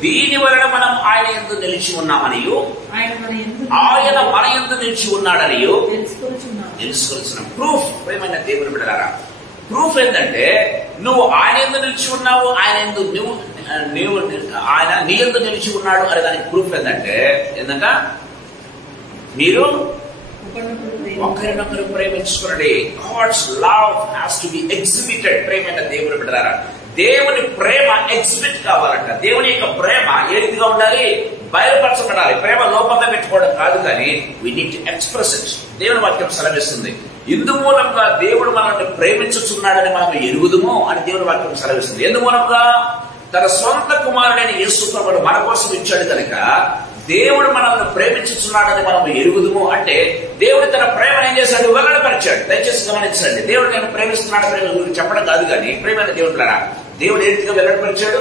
దీని వలన మనం ఆయన యందు నిలిచి ఉన్నామనియు ఆయన మన యందు నిలిచి ఉన్నాడనియు తెలుసుకొచ్చిన ప్రూఫ్. ప్రేమైన దేవుని బిడ్డలారా, ప్రూఫ్ ఏంటంటే నువ్వు ఆయన యందు నిలిచి ఉన్నావు, ఆయన నీ యందు నిలిచి ఉన్నాడు అనే దానికి ప్రూఫ్ ఏంటంటే మీరు ఒకరినొకరు ప్రేమించుకునండి. God's love has to be exhibited. ప్రేమైన దేవుని బిడ్డలారా, దేవుని ప్రేమ ఎగ్జిబిట్ కావాలంట. దేవుని యొక్క ప్రేమ ఏ రీతిగా ఉండాలి? బయలుపరచబడాలి. ప్రేమ లోపల పెట్టుకోవడం కాదు, కానీ we need to express it. దేవుని వాక్యం సెలవిస్తుంది. ఇందు మూలంగా దేవుడు మనల్ని ప్రేమించుచున్నాడని మనం ఎరుగుదుము అని దేవుని వాక్యం సెలవిస్తుంది. ఎందు మూలంగా? తన సొంత కుమారుడైన యేసు ప్రభువును మన కోసం ఇచ్చాడు కనుక దేవుడు మనల్ని ప్రేమించుచున్నాడని మనం ఎరుగుదుము అంటే దేవుడు తన ప్రేమను ఏం చేశాడు? వెల్లడిపరిచాడు. దయచేసి గమనించండి. దేవుడు నేను ప్రేమిస్తున్నాడని చెప్పడం కాదు, కానీ ప్రేమైన దేవుడులారా, దేవుడు ఏ రీతిగా వెల్లడిపరిచాడు?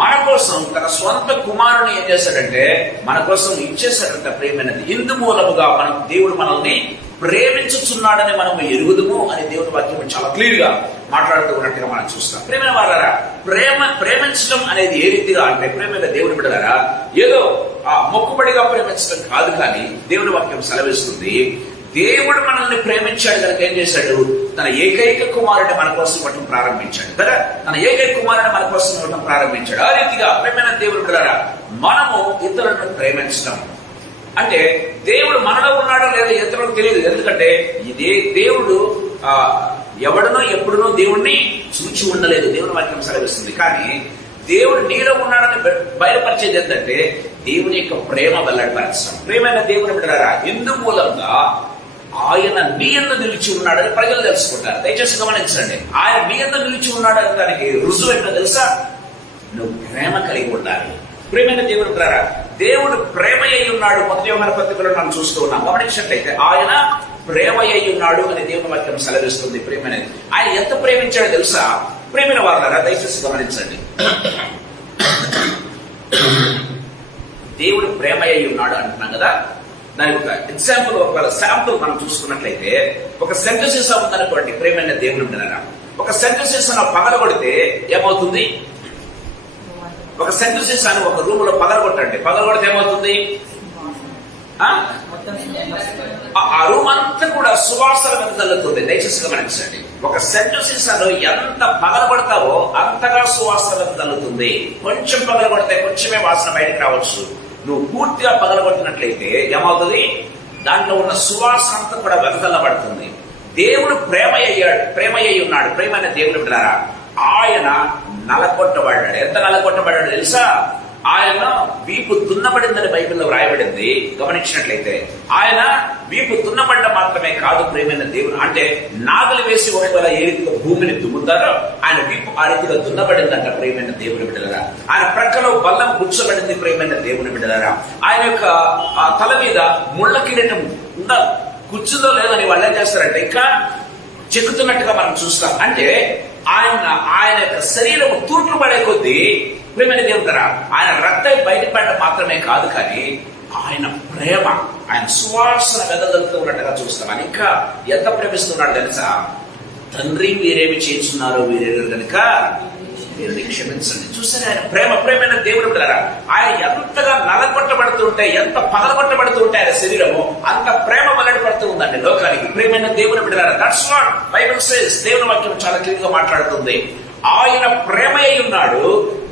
మన కోసం తన స్వంత కుమారుని ఏం చేశాడంటే మన కోసం ఇచ్చేశాడంట. ప్రేమైనది ఇందు మూలముగా దేవుడు మనల్ని ప్రేమించుచున్నాడని మనం ఎరుగుదుము అని దేవుని వాక్యం చాలా క్లియర్ గా మాట్లాడుతూ ఉన్నట్టుగా మనం చూస్తాం. ప్రేమైన వారారా, ప్రేమించడం అనేది ఏ రీతిగా అంటే, ప్రేమైన దేవుని బిడ్డలారా, ఏదో మొక్కుబడిగా ప్రేమించడం కాదు, కానీ దేవుని వాక్యం సెలవిస్తుంది దేవుడు మనల్ని ప్రేమించాడు కనుక ఏం చేశాడు? తన ఏకైక కుమారుడిని మన కోసం ఇవ్వటం ప్రారంభించాడు కదా. తన ఏకైక కుమారుడిని మన కోసం ఇవ్వటం ప్రారంభించాడు. ఆ రీతిగా ప్రేమైన దేవుని బిడ్డలారా, మనము ఇతరులను ప్రేమించడం అంటే దేవుడు మనలో ఉన్నాడో లేదో ఇతరులకు తెలియదు. ఎందుకంటే ఇదే దేవుడు ఎవడనో ఎప్పుడునో దేవుణ్ణి చూచి ఉండలేదు. దేవుని వాక్యం సెలవిస్తుంది. కానీ దేవుడు నీలో ఉన్నాడని బయలుపరిచేది ఏంటంటే దేవుని యొక్క ప్రేమ వెల్లడిపరచడం. ప్రేమైన దేవుని బిడ్డలారా, ఇందు మూలంగా ఆయన నీ యందు నిలిచి ఉన్నాడని ప్రజలు తెలుసుకుంటారు. దయచేసి గమనించండి. ఆయన నీ యందు నిలిచి ఉన్నాడని దానికి రుజువు ఏంటో తెలుసా? నువ్వు ప్రేమ కలిగి ఉండాలి. ప్రేమైన దేవుడు ద్వారా దేవుడు ప్రేమ అయి ఉన్నాడు. మొదటి యోహాను పత్రికలో మనం చూస్తూ ఉన్నాం. గమనించినట్లయితే ఆయన ప్రేమ అయి ఉన్నాడు అని దేవుని వాక్యం సెలవిస్తుంది. ప్రేమనేది ఆయన ఎంత ప్రేమించాడో తెలుసా? ప్రేమైన వారులారా దయచేసి గమనించండి. దేవుడు ప్రేమ అయి ఉన్నాడు అంటున్నాం కదా, దానికి ఒక ఎగ్జాంపుల్, ఒకవేళ శాంపుల్ మనం చూసుకున్నట్లయితే ఒక సెంటర్ సీసా ఉందనుకోండి. ప్రేమైన దేవుడు ఉన్నారా, ఒక సెంటర్ సీసాను పగలగొడితే ఏమవుతుంది? ఒక సెంటర్ సీసాను ఒక రూమ్ లో పగలగొట్టండి, పగలగొడితే ఏమవుతుంది? ఆ రూమ్ అంతా కూడా సువాసన వెదజల్లుతుంది. దయచేసి గమనించండి. ఒక సెంటర్ సీసాను ఎంత పగలగొడతావో అంతగా సువాసన వెదజల్లుతుంది. కొంచెం పగలగొడితే కొంచెమే వాసన బయటకు రావచ్చు. నువ్వు పూర్తిగా పగలగొట్టినట్లయితే ఏమవుతుంది? దాంట్లో ఉన్న సువాసన అంతా కూడా వెదజల్లబడుతుంది. దేవుడు ప్రేమ అయి ఉన్నాడు. ప్రేమ అనే దేవుడు బిడ్డలారా, ఆయన నలగొట్టబడ్డాడు. ఎంత నలగొట్టబడ్డాడు తెలుసా? ఆయన వీపు దున్నబడిందని బైబిల్లో వ్రాయబడింది. గమనించినట్లయితే ఆయన వీపు దున్నబడ్డ మాత్రమే కాదు ప్రేమైన దేవుడు. అంటే నాగలి వేసి ఒకవేళ ఏ రీతిగా భూమిని దుమ్ముతారో ఆయన వీపు ఆ రీతిగా దున్నబడిందంట ప్రేమైన దేవుని బిడ్డలారా. ఆయన ప్రక్కలో బల్లం కూర్చోబడింది ప్రేమైన దేవుని బిడ్డలారా. ఆయన యొక్క తల మీద ముళ్ళ కిరీటం కూర్చుందో లేదని వాళ్ళు ఏం చేస్తారంటే ఇంకా చెక్కుతున్నట్టుగా మనం చూస్తాం. అంటే ఆయన యొక్క శరీరం తూట్లు పడే కొద్దీ ప్రేమైన దేవుడు ఆయన రక్తం బయటపడడం మాత్రమే కాదు, కానీ ఆయన ప్రేమ, ఆయన సువాసన వెదజల్లుతూ ఉన్నట్టుగా చూస్తాం. ఆయన ఇంకా ఎంత ప్రేమిస్తున్నాడు తెలుసా? తండ్రి మీరేమి చేస్తున్నారో వీరెరు కనుక వీరిని క్షమించండి. చూసారు ఆయన ప్రేమైన దేవుడు బిడ్డలారా, ఆయన ఎంతగా నలగొట్టబడుతుంటే, ఎంత పగలగొట్టబడుతుంటే ఆయన శరీరము అంత ప్రేమ వెల్లడిపడుతూ ఉందండి లోకానికి. ప్రేమైన దేవుడు బిడ్డలారా, దట్స్ వాట్ బైబిల్ సేస్. దేవుని వాక్యం చాలా క్లియర్ గా మాట్లాడుతుంది. ఆయన ప్రేమ అయి ఉన్నాడు.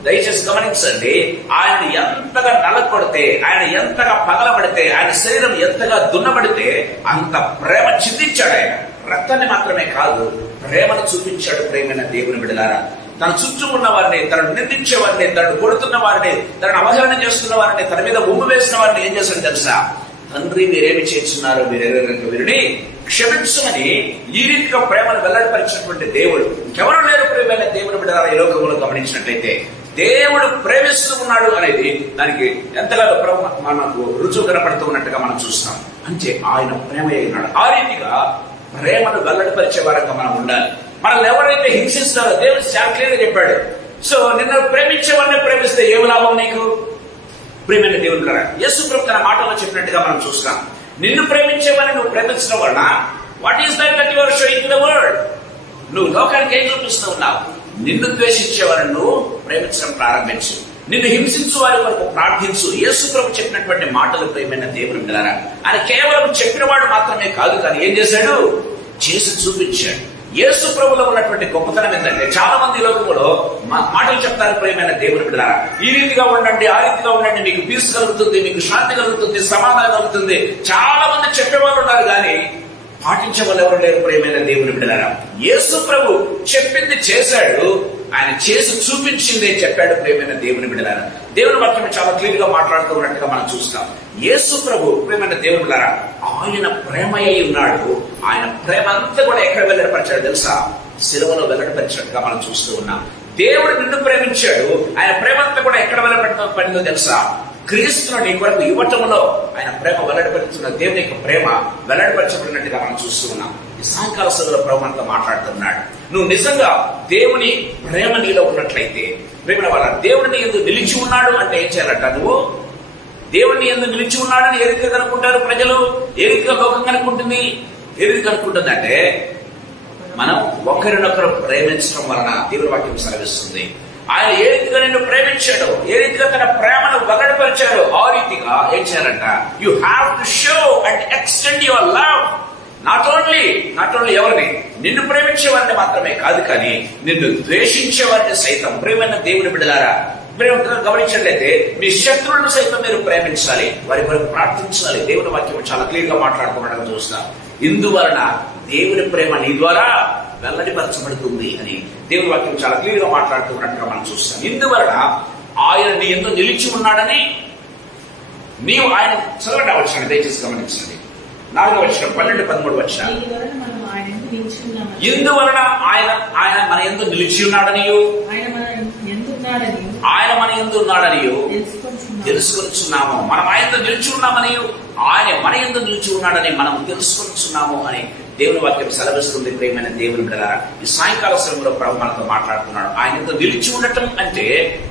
దయచేసి గమనించండి. ఆయన ఎంతగా నలగొడితే, ఆయన ఎంతగా పగలబడితే, ఆయన శరీరం ఎంతగా దున్నబడితే అంత ప్రేమ చిందించాడు. ఆయన రక్తాన్ని మాత్రమే కాదు, ప్రేమను చూపించాడు. ప్రేమైన దేవుని బిడ్డలారా, తన చుట్టూ ఉన్న వారిని, తనను నిందించే వారిని, తనను కొడుతున్న వారిని, తనను అవహేళన చేస్తున్న వారిని, తన మీద ఉమ్ము వేసిన వారిని ఏం చేశాడు తెలుసా? తండ్రి మీరేమి చేస్తున్నారు వీరిని క్షమించమని ఈ రీతిగా ప్రేమను వెల్లడిపరిచినటువంటి దేవుడు ఇంకెవరు లేరు. ప్రేమైన దేవుని బిడ్డలారా, ఈ లోకంలో గమనించినట్లయితే దేవుడు ప్రేమిస్తూ ఉన్నాడు అనేది దానికి ఎంతగానో మనకు రుజువు కనపడుతూ ఉన్నట్టుగా మనం చూస్తాం. అంటే ఆయన ప్రేమ అయి ఉన్నాడు. ఆ రీతిగా ప్రేమను వెల్లడిపరిచే వారంగా మనం ఉండాలి. మనల్ని ఎవరైతే హింసిస్తారో దేవుడు చాలా క్లియర్ గా చెప్పాడు. సో నిన్ను ప్రేమించేవాడిని ప్రేమిస్తే ఏం లాభం నీకు? ప్రేమైన దేవుడు కదా, యేసు ప్రభు తన మాటలో చెప్పినట్టుగా మనం చూస్తాం. నిన్ను ప్రేమించేవాడిని నువ్వు ప్రేమించడం వలన what is that you are showing to the world? నువ్వు లోకానికి ఏం చూపిస్తూ ఉన్నావు? నిన్ను ద్వేషించేవారిని నువ్వు ప్రేమించడం ప్రారంభించు. నిన్ను హింసించు వారి వరకు ప్రార్థించు. యేసు ప్రభు చెప్పినటువంటి మాటలు ప్రేమైన దేవుడు బిడ్డలారా, ఆయన కేవలం చెప్పినవాడు మాత్రమే కాదు, కానీ ఏం చేశాడు? చేసి చూపించాడు. యేసు ప్రభులో ఉన్నటువంటి గొప్పతనం ఏంటంటే చాలా మంది లోకంలో మాటలు చెప్తారు ప్రేమైన దేవుని బిడ్డలారా, ఈ రీతిగా ఉండండి, ఆ రీతిగా ఉండండి, మీకు పీస్ కలుగుతుంది, మీకు శాంతి కలుగుతుంది, సమాధానం కలుగుతుంది. చాలా మంది చెప్పేవాళ్ళు ఉన్నారు, కానీ పాటించే వాళ్ళు ఎవరు లేరు. ప్రేమైన దేవుని బిడ్డలారా, యేసు ప్రభు చెప్పింది చేశాడు, ఆయన చేసి చూపించిందే చెప్పాడు. ప్రేమైన దేవుని బిడ్డలారా, దేవుని వాక్యం చాలా క్లియర్ గా మాట్లాడుతూ ఉన్నట్టుగా మనం చూస్తాం. యేసు ప్రభు ప్రేమైన దేవుని బిడ్డలారా, ఆయన ప్రేమ అయి ఉన్నాడు. ఆయన ప్రేమ అంతా కూడా ఎక్కడ వెల్లడిపరిచాడు తెలుసా? శిలువలో వెల్లడిపరిచినట్టుగా మనం చూస్తూ ఉన్నాం. దేవుడు నిన్ను ప్రేమించాడు. ఆయన ప్రేమ అంతా కూడా ఎక్కడ వెల్లడిపడిందో తెలుసా? క్రీస్తును నీ కొరకు ఇవ్వటంలో ఆయన ప్రేమ వెల్లడిపరుచున్న దేవుని యొక్క ప్రేమ వెల్లడిపరచబడినట్టుగా మనం చూస్తూ ఉన్నాం. ఈ సాయంకాల సభలో ప్రభు మనతో మాట్లాడుతున్నాడు. నువ్వు నిజంగా దేవుని ప్రేమ నీలో ఉన్నట్లయితే, ప్రేమ వాళ్ళ దేవుడిని ఎందుకు నిలిచి ఉన్నాడు అంటే ఏం చేయాలంట? నువ్వు దేవుడిని ఎందుకు నిలిచి ఉన్నాడని ఏ రీతిగా కనుక్కుంటారు ప్రజలు? ఏ రీతిగా లోకం కనుక్కుంటుంది? ఏ రీతిగా కనుక్కుంటుంది అంటే మనం ఒకరినొకరు ప్రేమించడం వలన దేవుని వాక్యం సెలవిస్తుంది. ఆయన ఏ రీతిగా నిన్ను ప్రేమించాడో, ఏ రీతిగా తన ప్రేమను వెల్లడిపరిచాడో ఆ రీతిగా ఏం చేయాలంట? You have to show and extend your love. Not only ఎవరిని? నిన్ను ప్రేమించే వారిని మాత్రమే కాదు, కానీ నిన్ను ద్వేషించే వారిని సైతం. ప్రేమైన దేవుని బిడ్డలారా, గమనించినట్లయితే మీ శత్రువులను సైతం మీరు ప్రేమించాలి, వారి కొరకు ప్రార్థించాలి. దేవుని వాక్యం చాలా క్లియర్ గా మాట్లాడుకోవడం చూస్తాం. ఇందువలన దేవుని ప్రేమ నీ ద్వారా వెల్లడిపరచబడుతుంది అని దేవుని వాక్యం చాలా క్లియర్ గా మాట్లాడుతున్నట్టుగా మనం చూస్తాం. ఇందువలన ఆయన నీ ఎందుకు నిలిచి ఉన్నాడని నీవు ఆయన చదవడం వచ్చిన దయచేసి గమనించండి. 4వ వచనం, 12, 13 వచనం. ఇందువలన ఆయన మన ఎందుకు నిలిచి ఉన్నాడని ఉన్నాడని తెలుసుకొనుచున్నాము. తెలుసుకొనిచున్నాము. మనం ఆయనతో నిలిచి ఉన్నామని, ఆయన మన యందు నిలిచి ఉన్నాడని మనం తెలుసుకొనిచున్నాము అని దేవుని వాక్యం సెలవిస్తుంది. ప్రియమైన దేవుని బిడ్డలారా, ఈ సాయంకాల సమయంలో ప్రభు మనతో మాట్లాడుతున్నాడు. ఆయనతో నిలిచి ఉండటం అంటే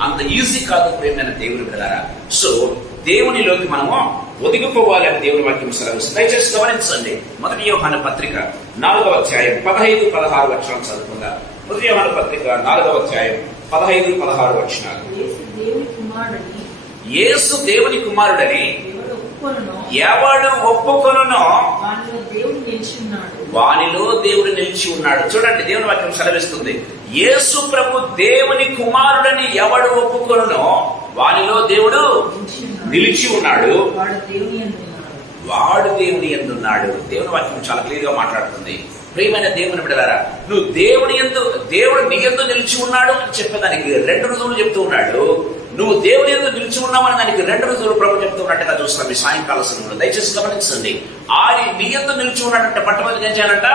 అంత ఈజీ కాదు ప్రియమైన దేవుని బిడ్డలారా. సో దేవునిలోకి మనము ఒదిగిపోవాలని దేవుని వాక్యం సెలవిస్తుంది. దయచేసి గమనించండి. 1 యోహాను పత్రిక 4వ అధ్యాయం 15-16 వచనాలు చదువుకుందాం. 1 యోహాను పత్రిక 4వ అధ్యాయం 15-16 వచనాలు. యేసు దేవుని కుమారుడని ఎవడు ఒప్పుకొనునో వానిలో దేవుడు నిలిచి ఉన్నాడు. చూడండి, దేవుని వాక్యం సెలవిస్తుంది. యేసు ప్రభు దేవుని కుమారుడని ఎవడు ఒప్పుకొనునో వానిలో దేవుడు నిలిచి ఉన్నాడు, వాడు దేవుని యందు ఉన్నాడు. దేవుని వాక్యం చాలా క్లియర్ గా మాట్లాడుతుంది. ప్రియమైన దేవుని బిడ్డలారా, నువ్వు దేవుడు నీ యందు నిలిచి ఉన్నాడు అని చెప్పేదానికి 2 రుజువులు చెప్తూ ఉన్నాడు. నువ్వు దేవుని యందు నిలిచి ఉన్నావని దానికి 2 రుజువులు ప్రభు చెప్తూ ఉన్నట్టుగా చూస్తాం ఈ సాయంకాల సమయంలో. దయచేసి గమనించండి. ఆయన నీ యందు నిలిచి ఉన్నాడంటే మొట్టమొదటి ఏం చేయాలంట?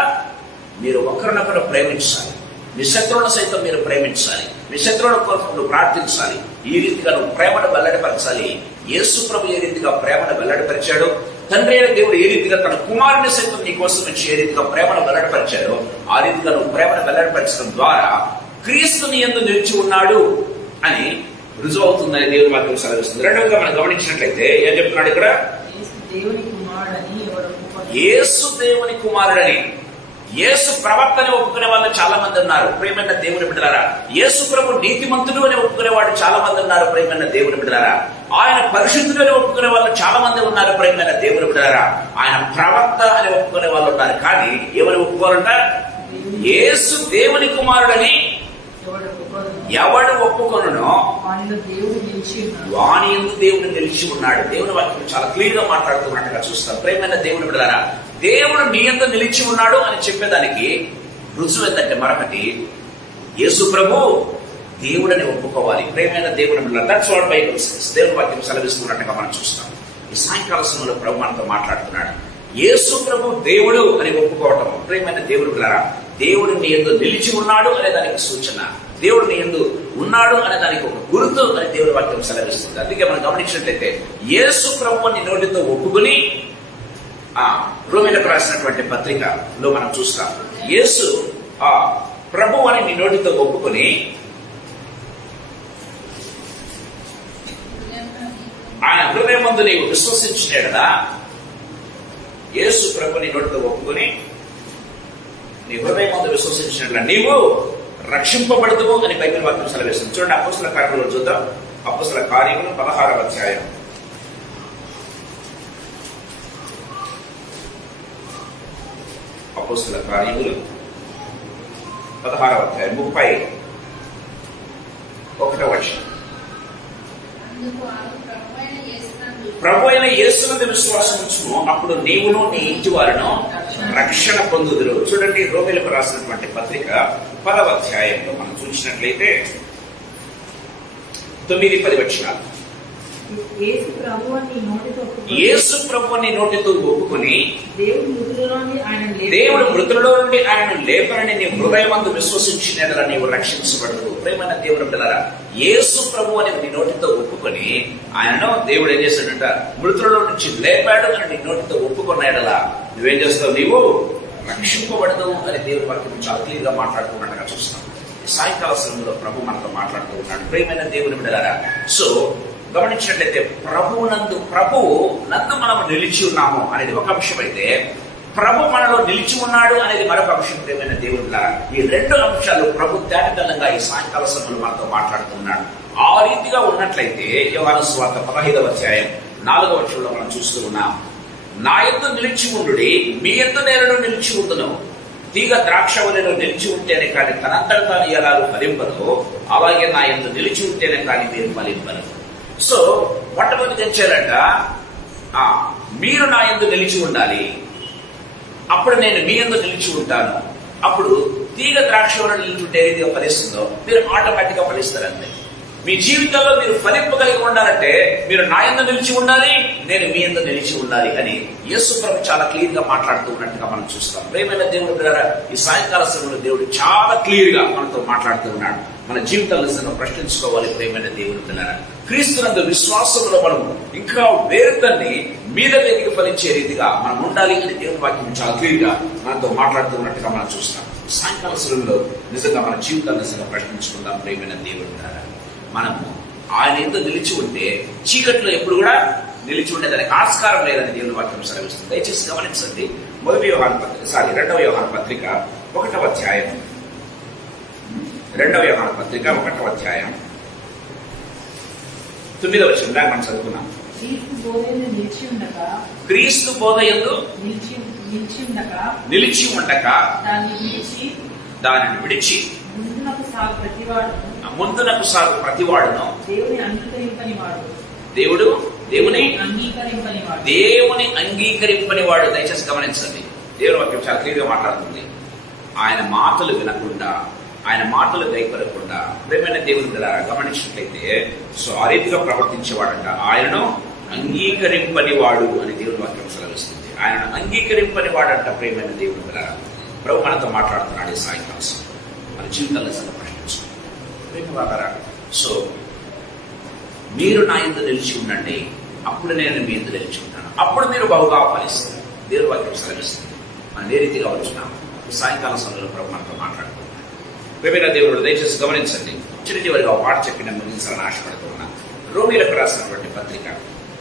మీరు ఒకరినొకరు ప్రేమించాలి. మీ శత్రువులను సైతం మీరు ప్రేమించాలి. మీ శత్రువుల కోసం నువ్వు ప్రార్థించాలి. ఈ రీతిగా నువ్వు ప్రేమను వెల్లడిపరచాలి. యేసు ప్రభు ఏ రీతిగా ప్రేమను వెల్లడిపరిచాడు, తండ్రి అయిన దేవుడు ఏ రీతిగా తన కుమారుని సైతం నీ కోసం ఇచ్చి ఏ రీతిగా ప్రేమను వెల్లడిపరిచాడో ఆ రీతిగా నువ్వు ప్రేమను వెల్లడిపరచడం ద్వారా క్రీస్తు నీ యందు నిలిచి ఉన్నాడు అని రుజువు అవుతుందని దేవుని వాక్యం సెలవిస్తుంది. రెండవగా మనం గమనించినట్లయితే ఏం చెప్తున్నాడు ఇక్కడ? యేసు దేవుని కుమారుడని. యేసు ప్రవక్తని ఒప్పుకునే వాళ్ళు చాలా మంది ఉన్నారు ప్రియమైన దేవుని బిడ్డలారా. యేసు ప్రభు నీతిమంతుడు అని ఒప్పుకునేవాడు చాలా మంది ఉన్నారు ప్రియమైన దేవుని బిడ్డలారా. ఆయన పరిశుద్ధుడు అని ఒప్పుకునే వాళ్ళు చాలా మంది ఉన్నారు ప్రియమైన దేవుని బిడ్డలారా. ఆయన ప్రవక్త అని ఒప్పుకునే వాళ్ళు ఉన్నారు. కానీ ఎవరు ఒప్పుకోవాలంట? యేసు దేవుని కుమారుడని ఎవడు ఒప్పుకొనునో వాని యందు దేవుడు నిలిచి ఉన్నాడు. దేవుని వాక్యం చాలా క్లియర్ గా మాట్లాడుతున్నట్టుగా చూస్తాం. ప్రియమైన దేవుని బిడ్డలారా, దేవుడు నీ యందు నిలిచి ఉన్నాడు అని చెప్పేదానికి రుజువు ఏంటంటే మరొకటి, యేసు ప్రభు దేవుడని ఒప్పుకోవాలి. ప్రియమైన దేవుని బిడ్డలారా, దట్స్ వాట్ బైబిల్ సేస్. దేవుని వాక్యం సెలవిస్తున్నట్టుగా మనం చూస్తాం. ఈ సాయంకాల సమయంలో ప్రభు మనతో మాట్లాడుతున్నాడు. యేసు ప్రభు దేవుడు అని ఒప్పుకోవటం ప్రియమైన దేవుని బిడ్డలారా, దేవుడు నీ యందు నిలిచి ఉన్నాడు అనే దానికి సూచన, దేవుడు నీ యందు ఉన్నాడు అనే దానికి ఒక గుర్తు అని దేవుని వాక్యం సెలవిస్తుంది. అందుకే మనం గమనించినట్లయితే యేసు ప్రభు నీ నోటితో ఒప్పుకుని రోమీయులకు రాసినటువంటి పత్రికలో మనం చూస్తాం. యేసు ప్రభు అని నీ నోటితో ఒప్పుకుని ఆయన హృదయమందు నీవు విశ్వసించినే కదా. యేసు ప్రభు నీ నోటితో ఒప్పుకుని నీ హృదయమందు విశ్వసించినట్ల నీవు రక్షింపబడదువు అని బైబిల్ వాక్యం సెలవిస్తుంది. చూడండి, అపోస్తల కార్యములు చూద్దాం. అపోస్తల కార్యములు 16వ అధ్యాయం. అపోస్తల కార్యములు 16వ అధ్యాయం 31వ వచనం. ప్రభు అయిన యేసునందు విశ్వాసం ఉంచుము, అప్పుడు నీవును నీ ఇంటి వారును రక్షణ పొందుదురు. చూడండి, రోమీయులకు రాసినటువంటి పత్రిక 10వ అధ్యాయంలో మనం చూసినట్లయితే 9-10 వచనాలు. యేసు ప్రభువుని నోటితో ఒప్పుకొని దేవుడు మృతులలో నుండి ఆయనను లేపనని నీ హృదయమందు విశ్వసించినట్లా నీవు రక్షించబడదు. ప్రేమైన దేవుని బిడ్డలారా, యేసు ప్రభు అని నీ నోటితో ఒప్పుకొని ఆయనను దేవుడు ఏం చేశాడంట? మృతులలో నుంచి లేపాడు అని నీ నోటితో ఒప్పుకున్న ఎడలా నువ్వేం చేస్తావు? నీవు రక్షింపబడదు అని దేవుని వాక్యం చాలా క్లియర్ గా మాట్లాడుతున్నట్టుగా చూస్తాం. సాయంకాల సమయంలో ప్రభు మనతో మాట్లాడుతూ ఉన్నాడు. ప్రేమైన దేవుని బిడ్డలారా, సో గమనించినట్లయితే ప్రభువు నందు మనం నిలిచి ఉన్నాము అనేది ఒక అంశం అయితే, ప్రభు మనలో నిలిచి ఉన్నాడు అనేది మరొక అంశం. ప్రియమైన దేవునిలా ఈ 2 అంశాలు ప్రభు తేటతెల్లంగా ఈ సాయంకాల సమయంలో మనతో మాట్లాడుతున్నాడు. ఆ రీతిగా ఉన్నట్లయితే యోహాను సువార్త 15వ అధ్యాయం 4వ వచనంలో మనం చూస్తూ ఉన్నాం. నా యందు నిలిచి ఉండుడి, మీ యందు నేను నిలిచి ఉండును. తీగ ద్రాక్షవల్లిలో నిలిచి ఉంటేనే కానీ తనంతట తాను ఎలాగో ఫలింపదు, అలాగే నా యందు నిలిచి ఉంటేనే కానీ మీరు ఫలింపరు. సో మొట్టమొదటి ఏం చేయాలంట? మీరు నా యందు నిలిచి ఉండాలి, అప్పుడు నేను మీ యందు నిలిచి ఉంటాను. అప్పుడు తీగ ద్రాక్షవల్లిలో నిలిచుంటే ఏది ఫలిస్తుందో మీరు ఆటోమేటిక్ గా ఫలిస్తారంతే. మీ జీవితంలో మీరు ఫలింపగలిగి ఉండాలంటే మీరు నా యందు నిలిచి ఉండాలి, నేను మీ యందు నిలిచి ఉండాలి అని యేసు ప్రభు చాలా క్లియర్ గా మాట్లాడుతూ ఉన్నట్టుగా మనం చూస్తాం. ప్రియమైన దేవుడు ద్వారా ఈ సాయంకాల సమయంలో దేవుడు చాలా క్లియర్ గా మనతో మాట్లాడుతూ ఉన్నాడు. మన జీవితాలను ప్రశ్నించుకోవాలి. ప్రేమైన దేవుని పిల్లరా, క్రీస్తునందు విశ్వాసంలో మనం ఇంకా వేరుతన్ని మీద వేదిక ఫలించే రీతిగా మనం ఉండాలి అని దేవుని వాక్యం చాలా క్లియర్గా మనతో మాట్లాడుతున్నట్టుగా మనం చూస్తాం. సాయంకాల సమయంలో నిజంగా మన జీవితాన్ని నిజంగా ప్రశ్నించుకుందాం. ప్రేమైన దేవుని పిల్లరా, మనము ఆయన ఎందుకు నిలిచి ఉంటే చీకట్లో ఎప్పుడు కూడా నిలిచి ఉండేదానికి ఆస్కారం లేదని దేవుని వాక్యం సెలవిస్తుంది. దయచేసి గమనించండి. 2వ యోహాను పత్రిక 1వ అధ్యాయం, 2వ యోహాను పత్రిక 1వ అధ్యాయం 9వ వచనం మనం చదువుకున్నాం. క్రీస్తు బోధయందు నిలిచి ఉండక దానిని విడిచి ముందునకు సాగు ప్రతివాడును దేవుని అంగీకరింపని వాడు. దయచేసి గమనించండి. దేవుని వాక్యం చాలా క్లియర్గా మాట్లాడుతుంది. ఆయన మాటలు వినకుండా, ఆయన మాటలు గైకొనకుండా ప్రేమైన దేవుని ద్వారా గమనించినట్లయితే ఆ రీతిగా ప్రవర్తించేవాడంట ఆయనను అంగీకరింపని వాడు అని దేవుని వాక్యం సెలవిస్తుంది. ఆయనను అంగీకరింపని వాడంట. ప్రేమైన దేవుని ద్వారా ప్రభు మనతో మాట్లాడుతున్నాడు ఈ సాయంకాలం. మన జీవితాల్లో సగం ప్రశ్నించుకుంటారా? మీరు నా యందు నిలిచి ఉండండి, అప్పుడు నేను మీ యందు నిలిచి ఉంటాను, అప్పుడు మీరు బహుగా ఫలిస్తారు. దేవుని వాక్యం సెలవిస్తుంది. మనం ఏ రీతిగా వచ్చున్నాము సాయంకాలం సమయంలో ప్రభు మనతో మాట్లాడుతున్నాడు. ప్రేమైన దేవుడు దయచేసి గమనించండి. చివరిగా పాట చెప్పిన ముగించాలని ఆశపడుతున్నాను. రోమీలకు రాసినటువంటి పత్రిక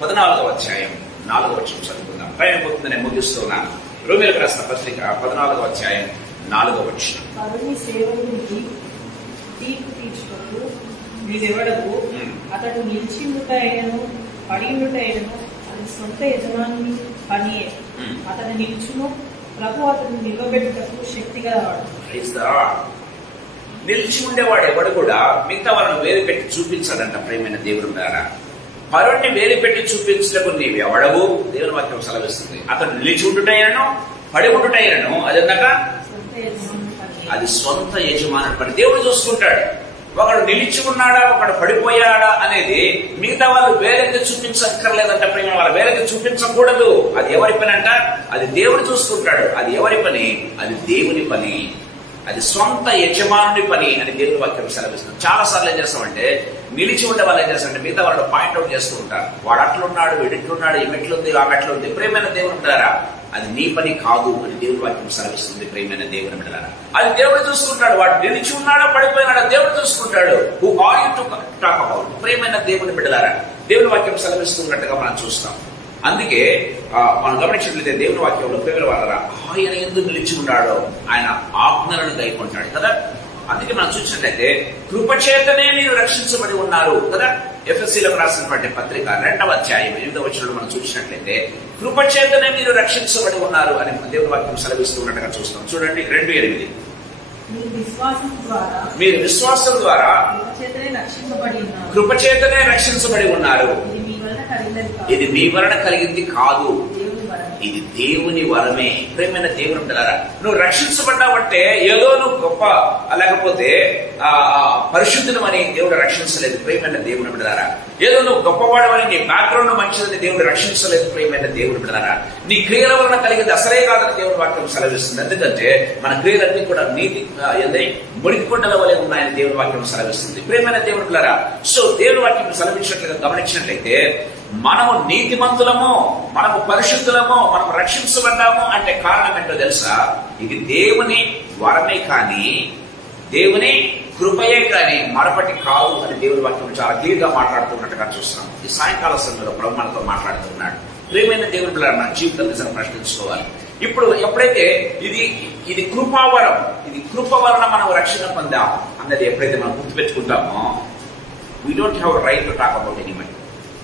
14వ అధ్యాయం 4వ వచనం చదువుకుందాం. పైన పోతుందని ముగిస్తున్నాను. రోమీలకు రాసిన పత్రిక 14వ అధ్యాయం 4వ వచనం. అతడు నిలిచిండుటైనను పడియుండుటైనను అది సొంత యజమాని పనియే. అతడు నిలుచును, ప్రభు అతను నిలబెట్టుటకు శక్తి గలవాడు. నిలిచి ఉండేవాడు ఎవడు కూడా మిగతా వాళ్ళని వేలు పెట్టి చూపించాడంట. ప్రేమైన దేవుడు ద్వారా పరుణ్ణి వేలు పెట్టి చూపించటకు నీవు ఎవడవు దేవుని వాక్యం సెలవిస్తుంది. అతను నిలిచి ఉండుటైనను పడి ఉండుటైనను అదన్నాక అది సొంత యజమానుడి పని. దేవుడు చూసుకుంటాడు. ఒకడు నిలిచి ఉన్నాడా ఒకడు పడిపోయాడా అనేది మిగతా వాళ్ళు వేలకి చూపించక్కర్లేదంట. ప్రేమ వాళ్ళ వేలకి చూపించకూడదు. అది ఎవరి పని అంట? అది దేవుడు చూసుకుంటాడు. అది ఎవరి పని? అది దేవుని పని. అది సొంత యజమానుడి పని అని దేవుని వాక్యం సెలవిస్తుంది. చాలా సార్లు ఏం చేస్తామంటే నిలిచి ఉండే వాళ్ళు ఏం చేస్తారంటే మిగతా వాళ్ళు పాయింట్అవుట్ చేస్తూ ఉంటారు. వాడు అట్లున్నాడు, వీడు ఇట్లున్నాడు, ఈ మెట్లుంది, ఆ మెట్లుంది. ప్రేమైన దేవుని బిడ్డలారా, అది నీ పని కాదు అని దేవుని వాక్యం సెలవిస్తుంది. ప్రేమైన దేవుని బిడ్డలారా, అది దేవుడు చూసుకుంటాడు. వాడు నిలిచి ఉన్నాడో పడిపోయినాడో దేవుడు చూసుకుంటాడు. Who are you to talk about? ప్రేమైన దేవుని బిడ్డలారా, దేవుని వాక్యం సెలవిస్తున్నట్టుగా మనం చూస్తాం. అందుకే మనం గమనించినట్లయితే దేవుని వాక్యంలో ప్రేమల వాళ్ళ ఆయన ఎందుకు నిలిచి ఉన్నాడో ఆయన ఆజ్ఞలను గైకొంటాడు కదా. అందుకే మనం చూసినట్లయితే కృపచేతనే మీరు రక్షించబడి ఉన్నారు కదా. ఎఫెసీలకు రాసినటువంటి పత్రిక 2వ అధ్యాయం 8వ వచనంలో మనం చూసినట్లయితే కృపచేతనే మీరు రక్షించబడి ఉన్నారు అని దేవుని వాక్యం సెలవిస్తున్నట్టుగా చూస్తాం. చూడండి 2:8. మీరు విశ్వాసం ద్వారా కృపచేతనే రక్షించబడి ఉన్నారు. ఇది మీ వలన కలిగింది కాదు, ఇది దేవుని వరమే. ప్రేమైన దేవుని బిడ్డలారా, నువ్వు రక్షించబడ్డావంటే ఏదో నువ్వు గొప్ప లేకపోతే పరిశుద్ధులమని దేవుడు రక్షించలేదు. ప్రేమైన దేవుని బిడ్డలారా, ఏదో నువ్వు గొప్పవాడమని నీ బ్యాక్గ్రౌండ్ మంచిదని దేవుడు రక్షించలేదు. ప్రేమైన దేవుని బిడ్డలారా, నీ క్రియల వలన కలిగింది అసలే కాదని దేవుని వాక్యం సెలవిస్తుంది. ఎందుకంటే మన క్రియలన్నీ కూడా నీతి మురికికొండల వలె ఉన్నాయని దేవుని వాక్యం సెలవిస్తుంది. ప్రేమైన దేవుని బిడ్డలారా, దేవుని వాక్యం సెలవించినట్లుగా గమనించినట్లయితే మనము నీతిమంతులము, మనము పరిశుద్ధులము, మనం రక్షించబడ్డాము అంటే కారణం ఏంటో తెలుసా? ఇది దేవుని వరమే కానీ, దేవుని కృపయే కానీ మరొకటి కాదు అని దేవుని వాక్యం చాలా క్లియర్ గా మాట్లాడుతున్నట్టుగా చూస్తున్నాం. ఈ సాయంకాల సమయంలో ప్రభు మనతో మాట్లాడుతున్నాడు. ప్రియమైన దేవుని పిల్లలు మన జీవితం నిజంగా ప్రశ్నించుకోవాలి. ఇప్పుడు ఎప్పుడైతే ఇది కృపావరం, ఇది కృప వలన మనం రక్షణ పొందాం అన్నది ఎప్పుడైతే మనం గుర్తుపెట్టుకుంటామో, we don't have right to talk about anybody.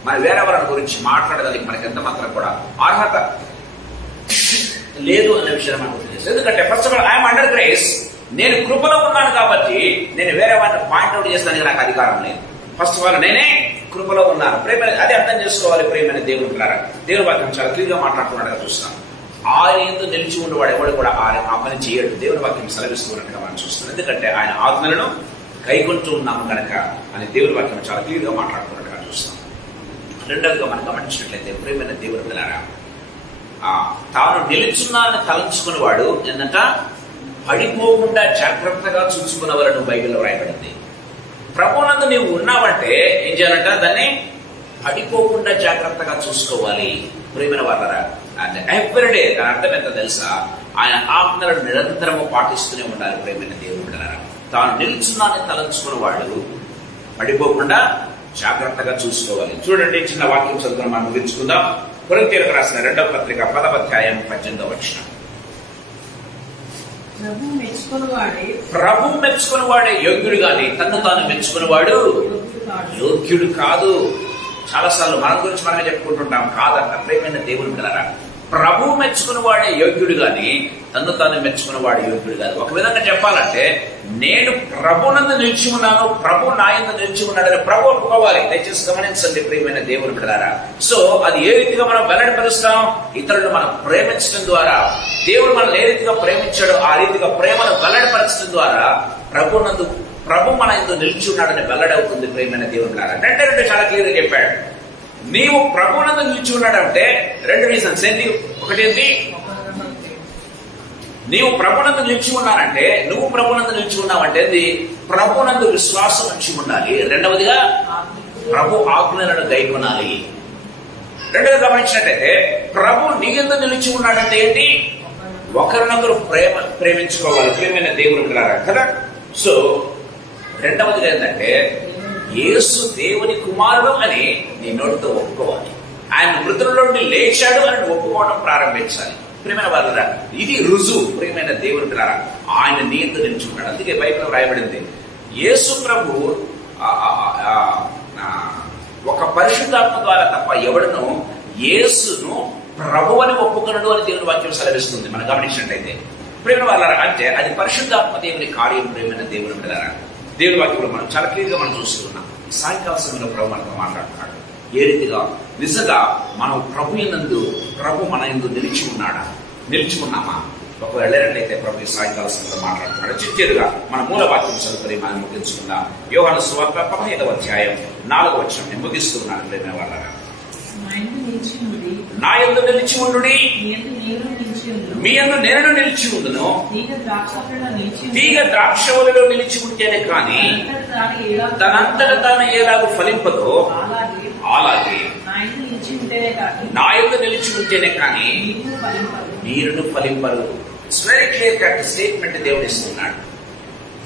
మన వేరే వారి గురించి మాట్లాడడానికి మనకి ఎంత మాత్రం కూడా అర్హత లేదు అనే విషయాన్ని మనకు తెలుసు. ఎందుకంటే first of all I'm under grace, నేను కృపలో ఉన్నాను కాబట్టి నేను వేరే వారిని పాయింట్అవుట్ చేస్తానికి నాకు అధికారం లేదు. ఫస్ట్ ఆఫ్ ఆల్ నేనే కృపలో ఉన్నాను. ప్రేమ అదే అర్థం చేసుకోవాలి. ప్రేమైన దేవుని ద్వారా దేవుని వాక్యం చాలా క్లియర్ గా మాట్లాడుతున్నాడుగా చూస్తాం. ఆయన ఎందుకు నిలిచి ఉండేవాడు ఎవడు కూడా ఆ పని చేయడు. దేవుని వాక్యం సెలవిస్తున్నట్టుగా మనం చూస్తున్నాం. ఎందుకంటే ఆయన ఆజ్ఞలను కైకొంటూ ఉన్నాము కనుక అని దేవుని వాక్యం చాలా క్లియర్ గా మాట్లాడుతున్నట్టుగా చూస్తాం. రెండవదిగా మనం గమనించినట్లయితే ప్రేమైన దేవుని పిల్లలారా, తాను నిలుచున్నానని తలంచుకునేవాడు ఏంటంట పడిపోకుండా జాగ్రత్తగా చూసుకునేవారని బైబిల్లో రాయబడింది. ప్రభునందు నీవు ఉన్నావంటే ఏం చేయాలంట? దాన్ని పడిపోకుండా జాగ్రత్తగా చూసుకోవాలి. ప్రియమైన వాళ్ళరా, అంటే ఎవ్రీడే దాని అర్థం ఎంత తెలుసా? ఆయన ఆజ్ఞలను నిరంతరము పాటిస్తూనే ఉండాలి. ప్రియమైన దేవుడు, తాను నిల్చున్నానని తలంచుకున్న వాడు పడిపోకుండా జాగ్రత్తగా చూసుకోవాలి. చూడండి, చిన్న వాక్యం చదువుకుని మనం ముగించుకుందాం. కొరింథీయులకు రాసిన 2వ పత్రిక 10వ అధ్యాయం 18వ వచనం. ప్రభు మెచ్చుకుని వాడే యోగ్యుడు గాని తన్ను తాను మెచ్చుకుని వాడు యోగ్యుడు కాదు. చాలాసార్లు మన గురించి మనమే చెప్పుకుంటుంటాం, కాదంట. ప్రియమైన దేవుని పిల్లరా, ప్రభు మెచ్చుకుని వాడే యోగ్యుడు గాని తన్ను తాను మెచ్చుకుని వాడు యోగ్యుడు కాదు. ఒక విధంగా చెప్పాలంటే, నేను ప్రభునందు నిలిచి ఉన్నాను, ప్రభు నా యందు నిలిచి ఉన్నాడని ప్రభు ఒప్పుకోవాలి. దయచేసి గమనించండి ప్రియమైన దేవుని పిల్లరా. సో అది ఏ రీతిగా మనం వెల్లడిపరుస్తాం? ఇతరులను మనం ప్రేమించడం ద్వారా. దేవుడు మనల్ని ఏ రీతిగా ప్రేమించాడో ఆ రీతిగా ప్రేమను వెల్లడిపరచడం ద్వారా ప్రభు మన యందు నిలిచి ఉన్నాడని వెల్లడవుతుంది. ప్రియమైన దేవుని పిల్లరా, రెండు చాలా క్లియర్ గా చెప్పాడు. నీవు ప్రభునందు నిలిచి ఉన్నాడంటే 2 రీజన్స్ ఏంటి? ఒకటేంటి? నీవు ప్రభునందు నిలిచి ఉన్నానంటే, నువ్వు ప్రభునందు నిలిచి ఉన్నావంటే ప్రభునందు విశ్వాసం నుంచి ఉండాలి. రెండవదిగా ప్రభు ఆజ్ఞలను గైకొనాలి. రెండవది గమనించినట్టయితే, ప్రభు నీ యందు నిలిచి ఉన్నాడంటే ఏంటి? ఒకరినొకరు ప్రేమించుకోవాలి. ప్రియమైన దేవుని కదా. సో రెండవదిగా ఏంటంటే, యేసు దేవుని కుమారుడు అని నీ నోటితో ఒప్పుకోవాలి. ఆయన మృతుల నుండి లేచాడు అని ఒప్పుకోవడం ప్రారంభించాలి. ప్రియమైన వాళ్ళరా, ఇది రుజువు. ప్రియమైన దేవుని పిల్లరా, ఆయన నీ యందు నిలిచున్నాడు. అందుకే బైబిల్లో రాయబడింది, యేసు ప్రభు ఒక పరిశుద్ధాత్మ ద్వారా తప్ప ఎవడను యేసును ప్రభు అని ఒప్పుకొనడు అని దేవుని వాక్యం సెలవిస్తుంది. మనం గమనించినట్టయితే ప్రియమైన వాళ్ళరా, అంటే అది పరిశుద్ధాత్మ దేవుని కార్యం. ప్రియమైన దేవుని పిల్లరా, దేవుని వాక్యంలో మనం చాలా క్లియర్గా మనం చూస్తున్నాం. ఈ సాయంకాల సమయంలో ప్రభు మనతో మాట్లాడుతున్నాడు. ఏ రీతిగా నిజంగా మనం ప్రభు మన యందు నిలిచి ఉన్నామా? ఒకవేళ లేనట్లయితే ప్రభు ఈ సాయంకాల సమయంలో మాట్లాడుతున్నాడు. చిట్టేరుగా మన మూల వాక్యం చదువుకొని మనం ముగించుకుందాం. యోహాను సువార్త 15వ అధ్యాయం 4వ వచనం ముగిస్తున్నాను. ప్రేమ వాళ్ళగా, నా యందు నిలిచి ఉండుడి, మీ యందు నేను నిలిచి ఉండును. తీగ ద్రాక్షవల్లిలో నిలిచి ఉంటేనే కానీ తనంతట తాను ఎలాగూ ఫలింపదో అలాగే నా యందు నిలిచి ఉంటేనే కానీ మీరును ఫలింపరు. It's very clear cut statement దేవుడు ఇస్తున్నాడు.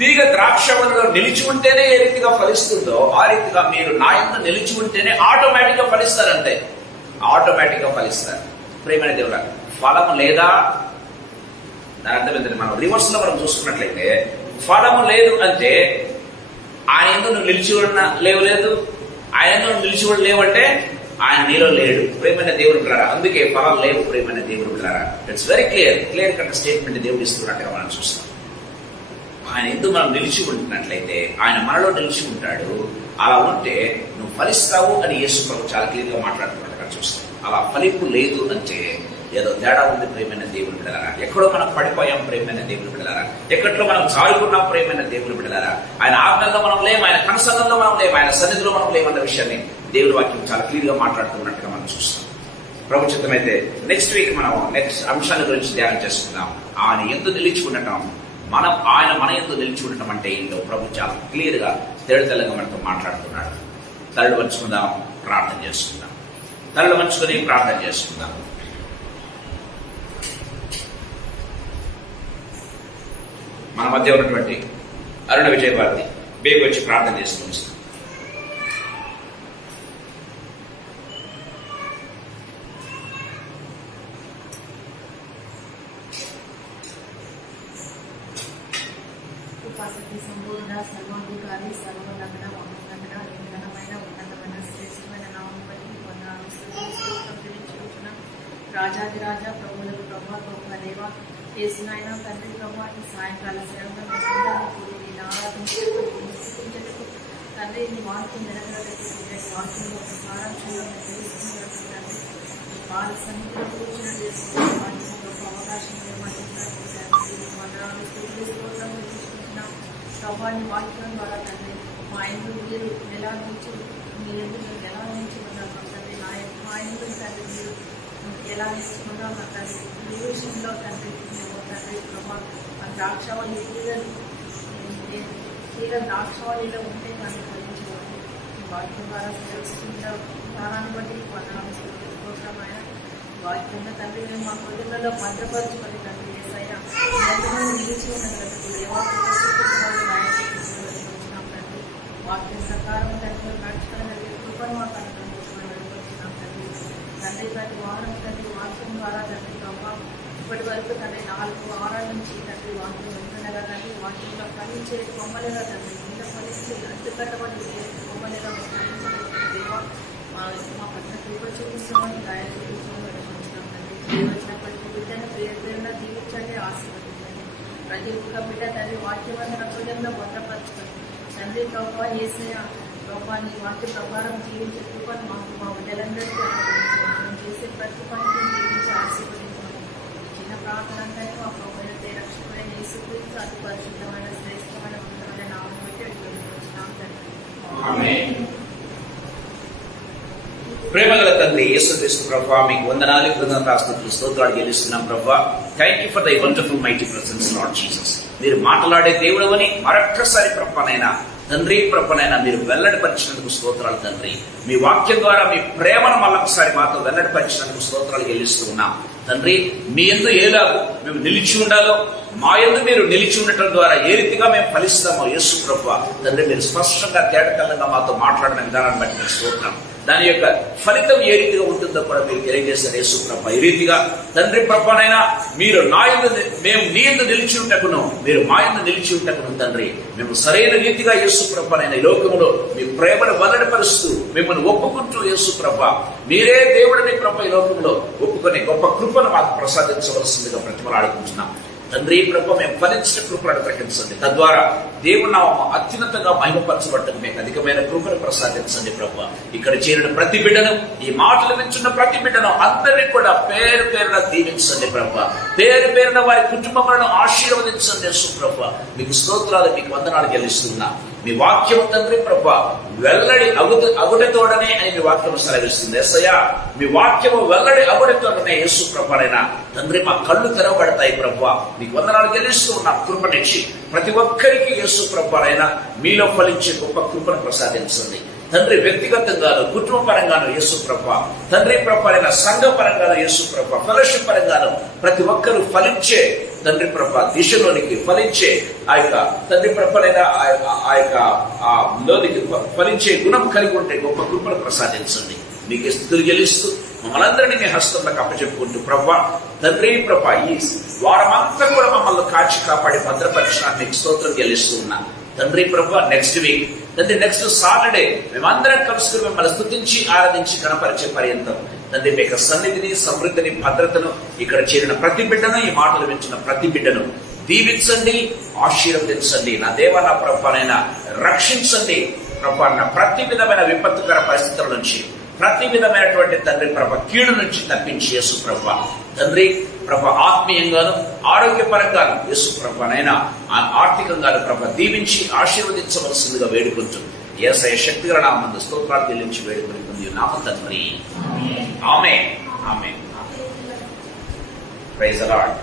తీగ ద్రాక్షవల్లిలో నిలిచి ఉంటేనే ఏ రీతిగా ఫలిస్తుందో ఆ రీతిగా మీరు నా యందు నిలిచి ఉంటేనే ఆటోమేటిక్ గా ఫలిస్తారంటే ఆటోమేటిక్ గా ఫలిస్తారు. ప్రియమైన దేవుడా, ఫలము లేదా దాని అర్థం ఏంటంటే, మనం రివర్స్ లో మనం చూసుకున్నట్లయితే ఫలము లేదు అంటే ఆయన యందు నువ్వు నిలిచి ఉన్న లేదు, ఆయన యందు నువ్వు నిలిచి ఉన్న లేవంటే ఆయన నీలో లేడు. ప్రియమైన దేవుడు పిల్లరా, అందుకే ఫలం లేవు. ప్రియమైన దేవుడు పిల్లరా, it's very clear cut statement దేవుడు ఇస్తున్నట్టుగా మనం చూస్తాం. ఆయన ఎందుకు మనం నిలిచి ఉంటున్నట్లయితే ఆయన మనలో నిలిచి ఉంటాడు. అలా ఉంటే నువ్వు ఫలిస్తావు అని యేసు ప్రభు చాలా క్లియర్ గా మాట్లాడుతున్నట్టుగా చూస్తాం. అలా ఫలింపు లేదు అంటే ఏదో తేడా ఉంది. ప్రియమైన దేవుని బిడ్డలారా, ఎక్కడో మనం పడిపోయాం. ప్రియమైన దేవుని బిడ్డలారా, ఎక్కడో మనం జారుకున్నాం. ప్రియమైన దేవుని బిడ్డలారా, ఆయన ఆజ్ఞల్లో మనం లేము, ఆయన కనసంలో మనం లేము, ఆయన సన్నిధిలో మనం లేమన్న విషయాన్ని దేవుడి వాక్యం చాలా క్లియర్ గా మాట్లాడుతున్నట్టుగా మనం చూస్తాం. ప్రభు చిత్తమైతే నెక్స్ట్ వీక్ మనం నెక్స్ట్ అంశాల గురించి ధ్యానం చేసుకుందాం. ఆయన యందు నిలిచి ఉండటం, ఆయన మన యందు నిలిచి ఉండటం అంటే ఏంటో ప్రభు చాలా క్లియర్ గా తేడుతెల్లగా మనతో మాట్లాడుతున్నాడు. తలలు వంచుకుందాం, ప్రార్థన చేసుకుందాం. తలలు వంచుకొని ప్రార్థన చేసుకుందాం. మన మధ్య ఉన్నటువంటి అరుణ విజయభారతి బేగు వచ్చి ప్రార్థన చేసుకుని సంపూర్ణ సర్వాధికారి సర్వనగర మహోన్నత ఘనమైన ఉన్నతమైన శ్రేష్టమైన నామం బట్టి రాజాదిరాజా ప్రభువులకు ప్రభా గొప్ప దేవ చేసినాయన తండ్రి ప్రభా ఈ సాయంకాల సేవలను ఆరాధించటకు తండ్రి నీ వాక్యం నిలబెట్టడానికి వాక్యంలో ఒక సారాంశంలో తెలుసుకున్నట్టు తండ్రి వాళ్ళ సన్నిధిలో కూర్చున్న గొప్ప అవకాశం ప్రభాని వాక్యం ద్వారా తండ్రి మా ఇంట్లో మీరు ఎలా నుంచి మీ ఎందుకు మేము ఎలా నుంచి ఉన్నాము తండ్రి మా ఇంట్లో తండ్రి మీరు ఎలా నేర్చుకున్నాము తండ్రి ఈ విషయంలో తండ్రి మేము తండ్రి ప్రభా ఆ ద్రాక్షవల్లి తీర ద్రాక్షవాళిలో ఉంటే కానీ ఫలించేవాడు. వాక్యం ద్వారా తెలుస్తున్న స్థానాన్ని బట్టి వందనాలు స్తోత్రమైన వాక్యంగా తండ్రి మేము మా హృదయాలలో భద్రపరచుకొని తండ్రి యేసయ్య ఎంతమంది నిలిచి ఉన్న తండ్రి వచ్చినాం తండ్రి. వాక్యం ప్రకారం తండ్రి నడుచుకుని కృపను మాకు అనుగ్రహించుకున్నాం తండ్రి. తండ్రి ప్రతి వారం తండ్రి వాక్యం ద్వారా తండ్రి ప్రభావ ఇప్పటి వరకు తండ్రి 4 వారాల నుంచి తండ్రి వాక్యం వెళ్తుండగా తండ్రి వాక్యంలో ఫలించే కొమ్మలుగా తండ్రి కింద ఫలించే అడ్డుకట్టబడి కొమ్మలుగా దేవా మా పట్ల కృప చూపిస్తామని గాయ చూపించడం తండ్రి. వచ్చినప్పటికీ బిడ్డను పేరున దీవించండి, ఆశీర్వదించండి. ప్రతి ఒక్క బిడ్డ తండ్రి వాక్యమైన హృదయంలో భద్రపరచుకొని తండ్రి ప్రభావ యేసయ్య ప్రభావ నీ వాక్య ప్రకారం జీవించే కృపను మాకు మా బిడ్డలందరికీ మనం చేసే ప్రతి పనికి జీవించి ఆశీర్వదించమని చిన్న ప్రార్థన అంతా మా ప్రభుత్వ రక్షకుడైన యేసుక్రీస్తు అతి పరిశుద్ధమైన శ్రేష్టమైన ఉన్నతమైన నామం బట్టి వచ్చినాం తండ్రి. ప్రేమగల తండ్రి యేసుక్రీస్తు ప్రభువా మీకు వందనాలు, కృతజ్ఞతాస్తుతులు, స్తోత్రాలు చెల్లిస్తున్నాం ప్రభువా. థ్యాంక్ యూ ఫర్ దై wonderful mighty presence lord Jesus. మీరు మాట్లాడే దేవుడవని మరొక్కసారి ప్రభువనైనా తండ్రి ప్రభువనైనా మీరు వెల్లడిపరిచినందుకు స్తోత్రాలు తండ్రి. మీ వాక్యం ద్వారా మీ ప్రేమను మళ్ళొకసారి మాతో వెల్లడిపరిచినందుకు స్తోత్రాలు చెల్లిస్తూ ఉన్నాం తండ్రి. మీ యందు ఏలాగో మేము నిలిచి ఉండాలో, మా యందు మీరు నిలిచి ఉండటం ద్వారా ఏ రీతిగా మేము ఫలిస్తామో యేసు ప్రభువా తండ్రి మీరు స్పష్టంగా తేటతెల్లంగా మాతో మాట్లాడిన విధానాన్ని బట్టి మీకు స్తోత్రం. దాని యొక్క ఫలితం ఏ రీతిగా ఉంటుందో కూడా మీరు తెలియజేస్తారు యేసు ప్రభు. ఈ రీతిగా తండ్రి ప్రభువనైనా మీరు నా యందు మేము నీ యందు నిలిచి ఉంటకును, మీరు మా యందు నిలిచి ఉంటకును తండ్రి. మేము సరైన రీతిగా యేసు ప్రభువనైనా ఈ లోకంలో మీ ప్రేమను వెల్లడిపరుస్తూ మిమ్మల్ని ఒప్పుకుంటూ యేసు ప్రభు మీరే దేవుడిని ప్రభు ఈ లోకంలో ఒప్పుకొని గొప్ప కృపను మాకు ప్రసాదించవలసిందిగా ప్రతిమలాడుకుంటున్నాం తండ్రి. ప్రభు మేము ఫలించిన కృపను అనుగ్రహించండి, తద్వారా దేవుని నామము అత్యున్నతంగా మహిమపరచబడటం మీకు అధికమైన కృపను ప్రసాదించండి ప్రభు. ఇక్కడ చేరిన ప్రతి బిడ్డను, ఈ మాటలు వింటున్న ప్రతి బిడ్డను అందరినీ కూడా పేరు పేరున దీవించండి ప్రభు. పేరు పేరున వారి కుటుంబములను ఆశీర్వదించండి యేసు ప్రభు. మీకు స్తోత్రాలు, మీకు వందనాలు చెల్లిస్తున్నా. మీ వాక్యం తండ్రి ప్రభు వెల్లడి అగుటతోడనే అని మీ వాక్యం సెలవిస్తుంది. యేసయ్యా మీ వాక్యము వెల్లడి అగుటతోడనే యేసు ప్రభువైనా తండ్రి మా కళ్ళు తెరవబడతాయి ప్రభు. మీకు వందనాలు చెల్లిస్తూ ఉన్నాం. కృపనిచ్చి ప్రతి ఒక్కరికి యేసు ప్రభువైనా మీలో ఫలించే గొప్ప కృపను ప్రసాదించండి తండ్రి. వ్యక్తిగతంగాను, కుటుంబ పరంగాను యేసు ప్రభు తండ్రి ప్రభువైన సంఘ పరంగాను యేసు ప్రభు ఫెలోషిప్ పరంగాను ప్రతి ఒక్కరూ ఫలించే తండ్రి ప్రభు దిశలోనికి ఫలించే ఆ యొక్క తండ్రి ప్రభువైన ఆ యొక్క లోనికి ఫలించే గుణం కలిగి ఉంటే గొప్ప కృపను ప్రసాదించండి. మీకు స్తుతులు చెల్లిస్తూ మమ్మల్ని అందరినీ మీ హస్తంలోకి అప్పచెప్పుకుంటూ ప్రభా తండ్రి ప్రభా ఈ వారమంతా కూడా మమ్మల్ని కాచి కాపాడి భద్రపరిచినాన్ని మీకు స్తోత్రం చెల్లిస్తూ ఉన్నా తండ్రి ప్రభా. నెక్స్ట్ వీక్ తండ్రి నెక్స్ట్ సాటర్డే మేమందరం కలుసుకుని మిమ్మల్ని స్తుతించి ఆరాధించి కనపరిచే పర్యంతం తండ్రి మీకు సన్నిధిని, సమృద్ధిని, భద్రతను ఇక్కడ చేరిన ప్రతి బిడ్డను, ఈ మాటలు వింటున్న ప్రతి బిడ్డను దీవించండి, ఆశీర్వదించండి. నా దేవ నా ప్రభానైనా రక్షించండి ప్రభా. ప్రతి విధమైన విపత్తుకర పరిస్థితుల నుంచి, ప్రతి విధమైనటువంటి తండ్రి ప్రభ కీడు నుంచి తప్పించి యేసు ప్రభ తండ్రి ప్రభ ఆత్మీయంగాను, ఆరోగ్యపరంగాను యేసు ప్రభనైనా ఆర్థికంగాను ప్రభ దీవించి ఆశీర్వదించవలసిందిగా వేడుకుంటుంది. యేసయ్య శక్తిగల నామమున స్తోత్రాలు చెల్లించి వేడుకొని పొంది నామ తండ్రి. Amen. Amen. Praise the lord.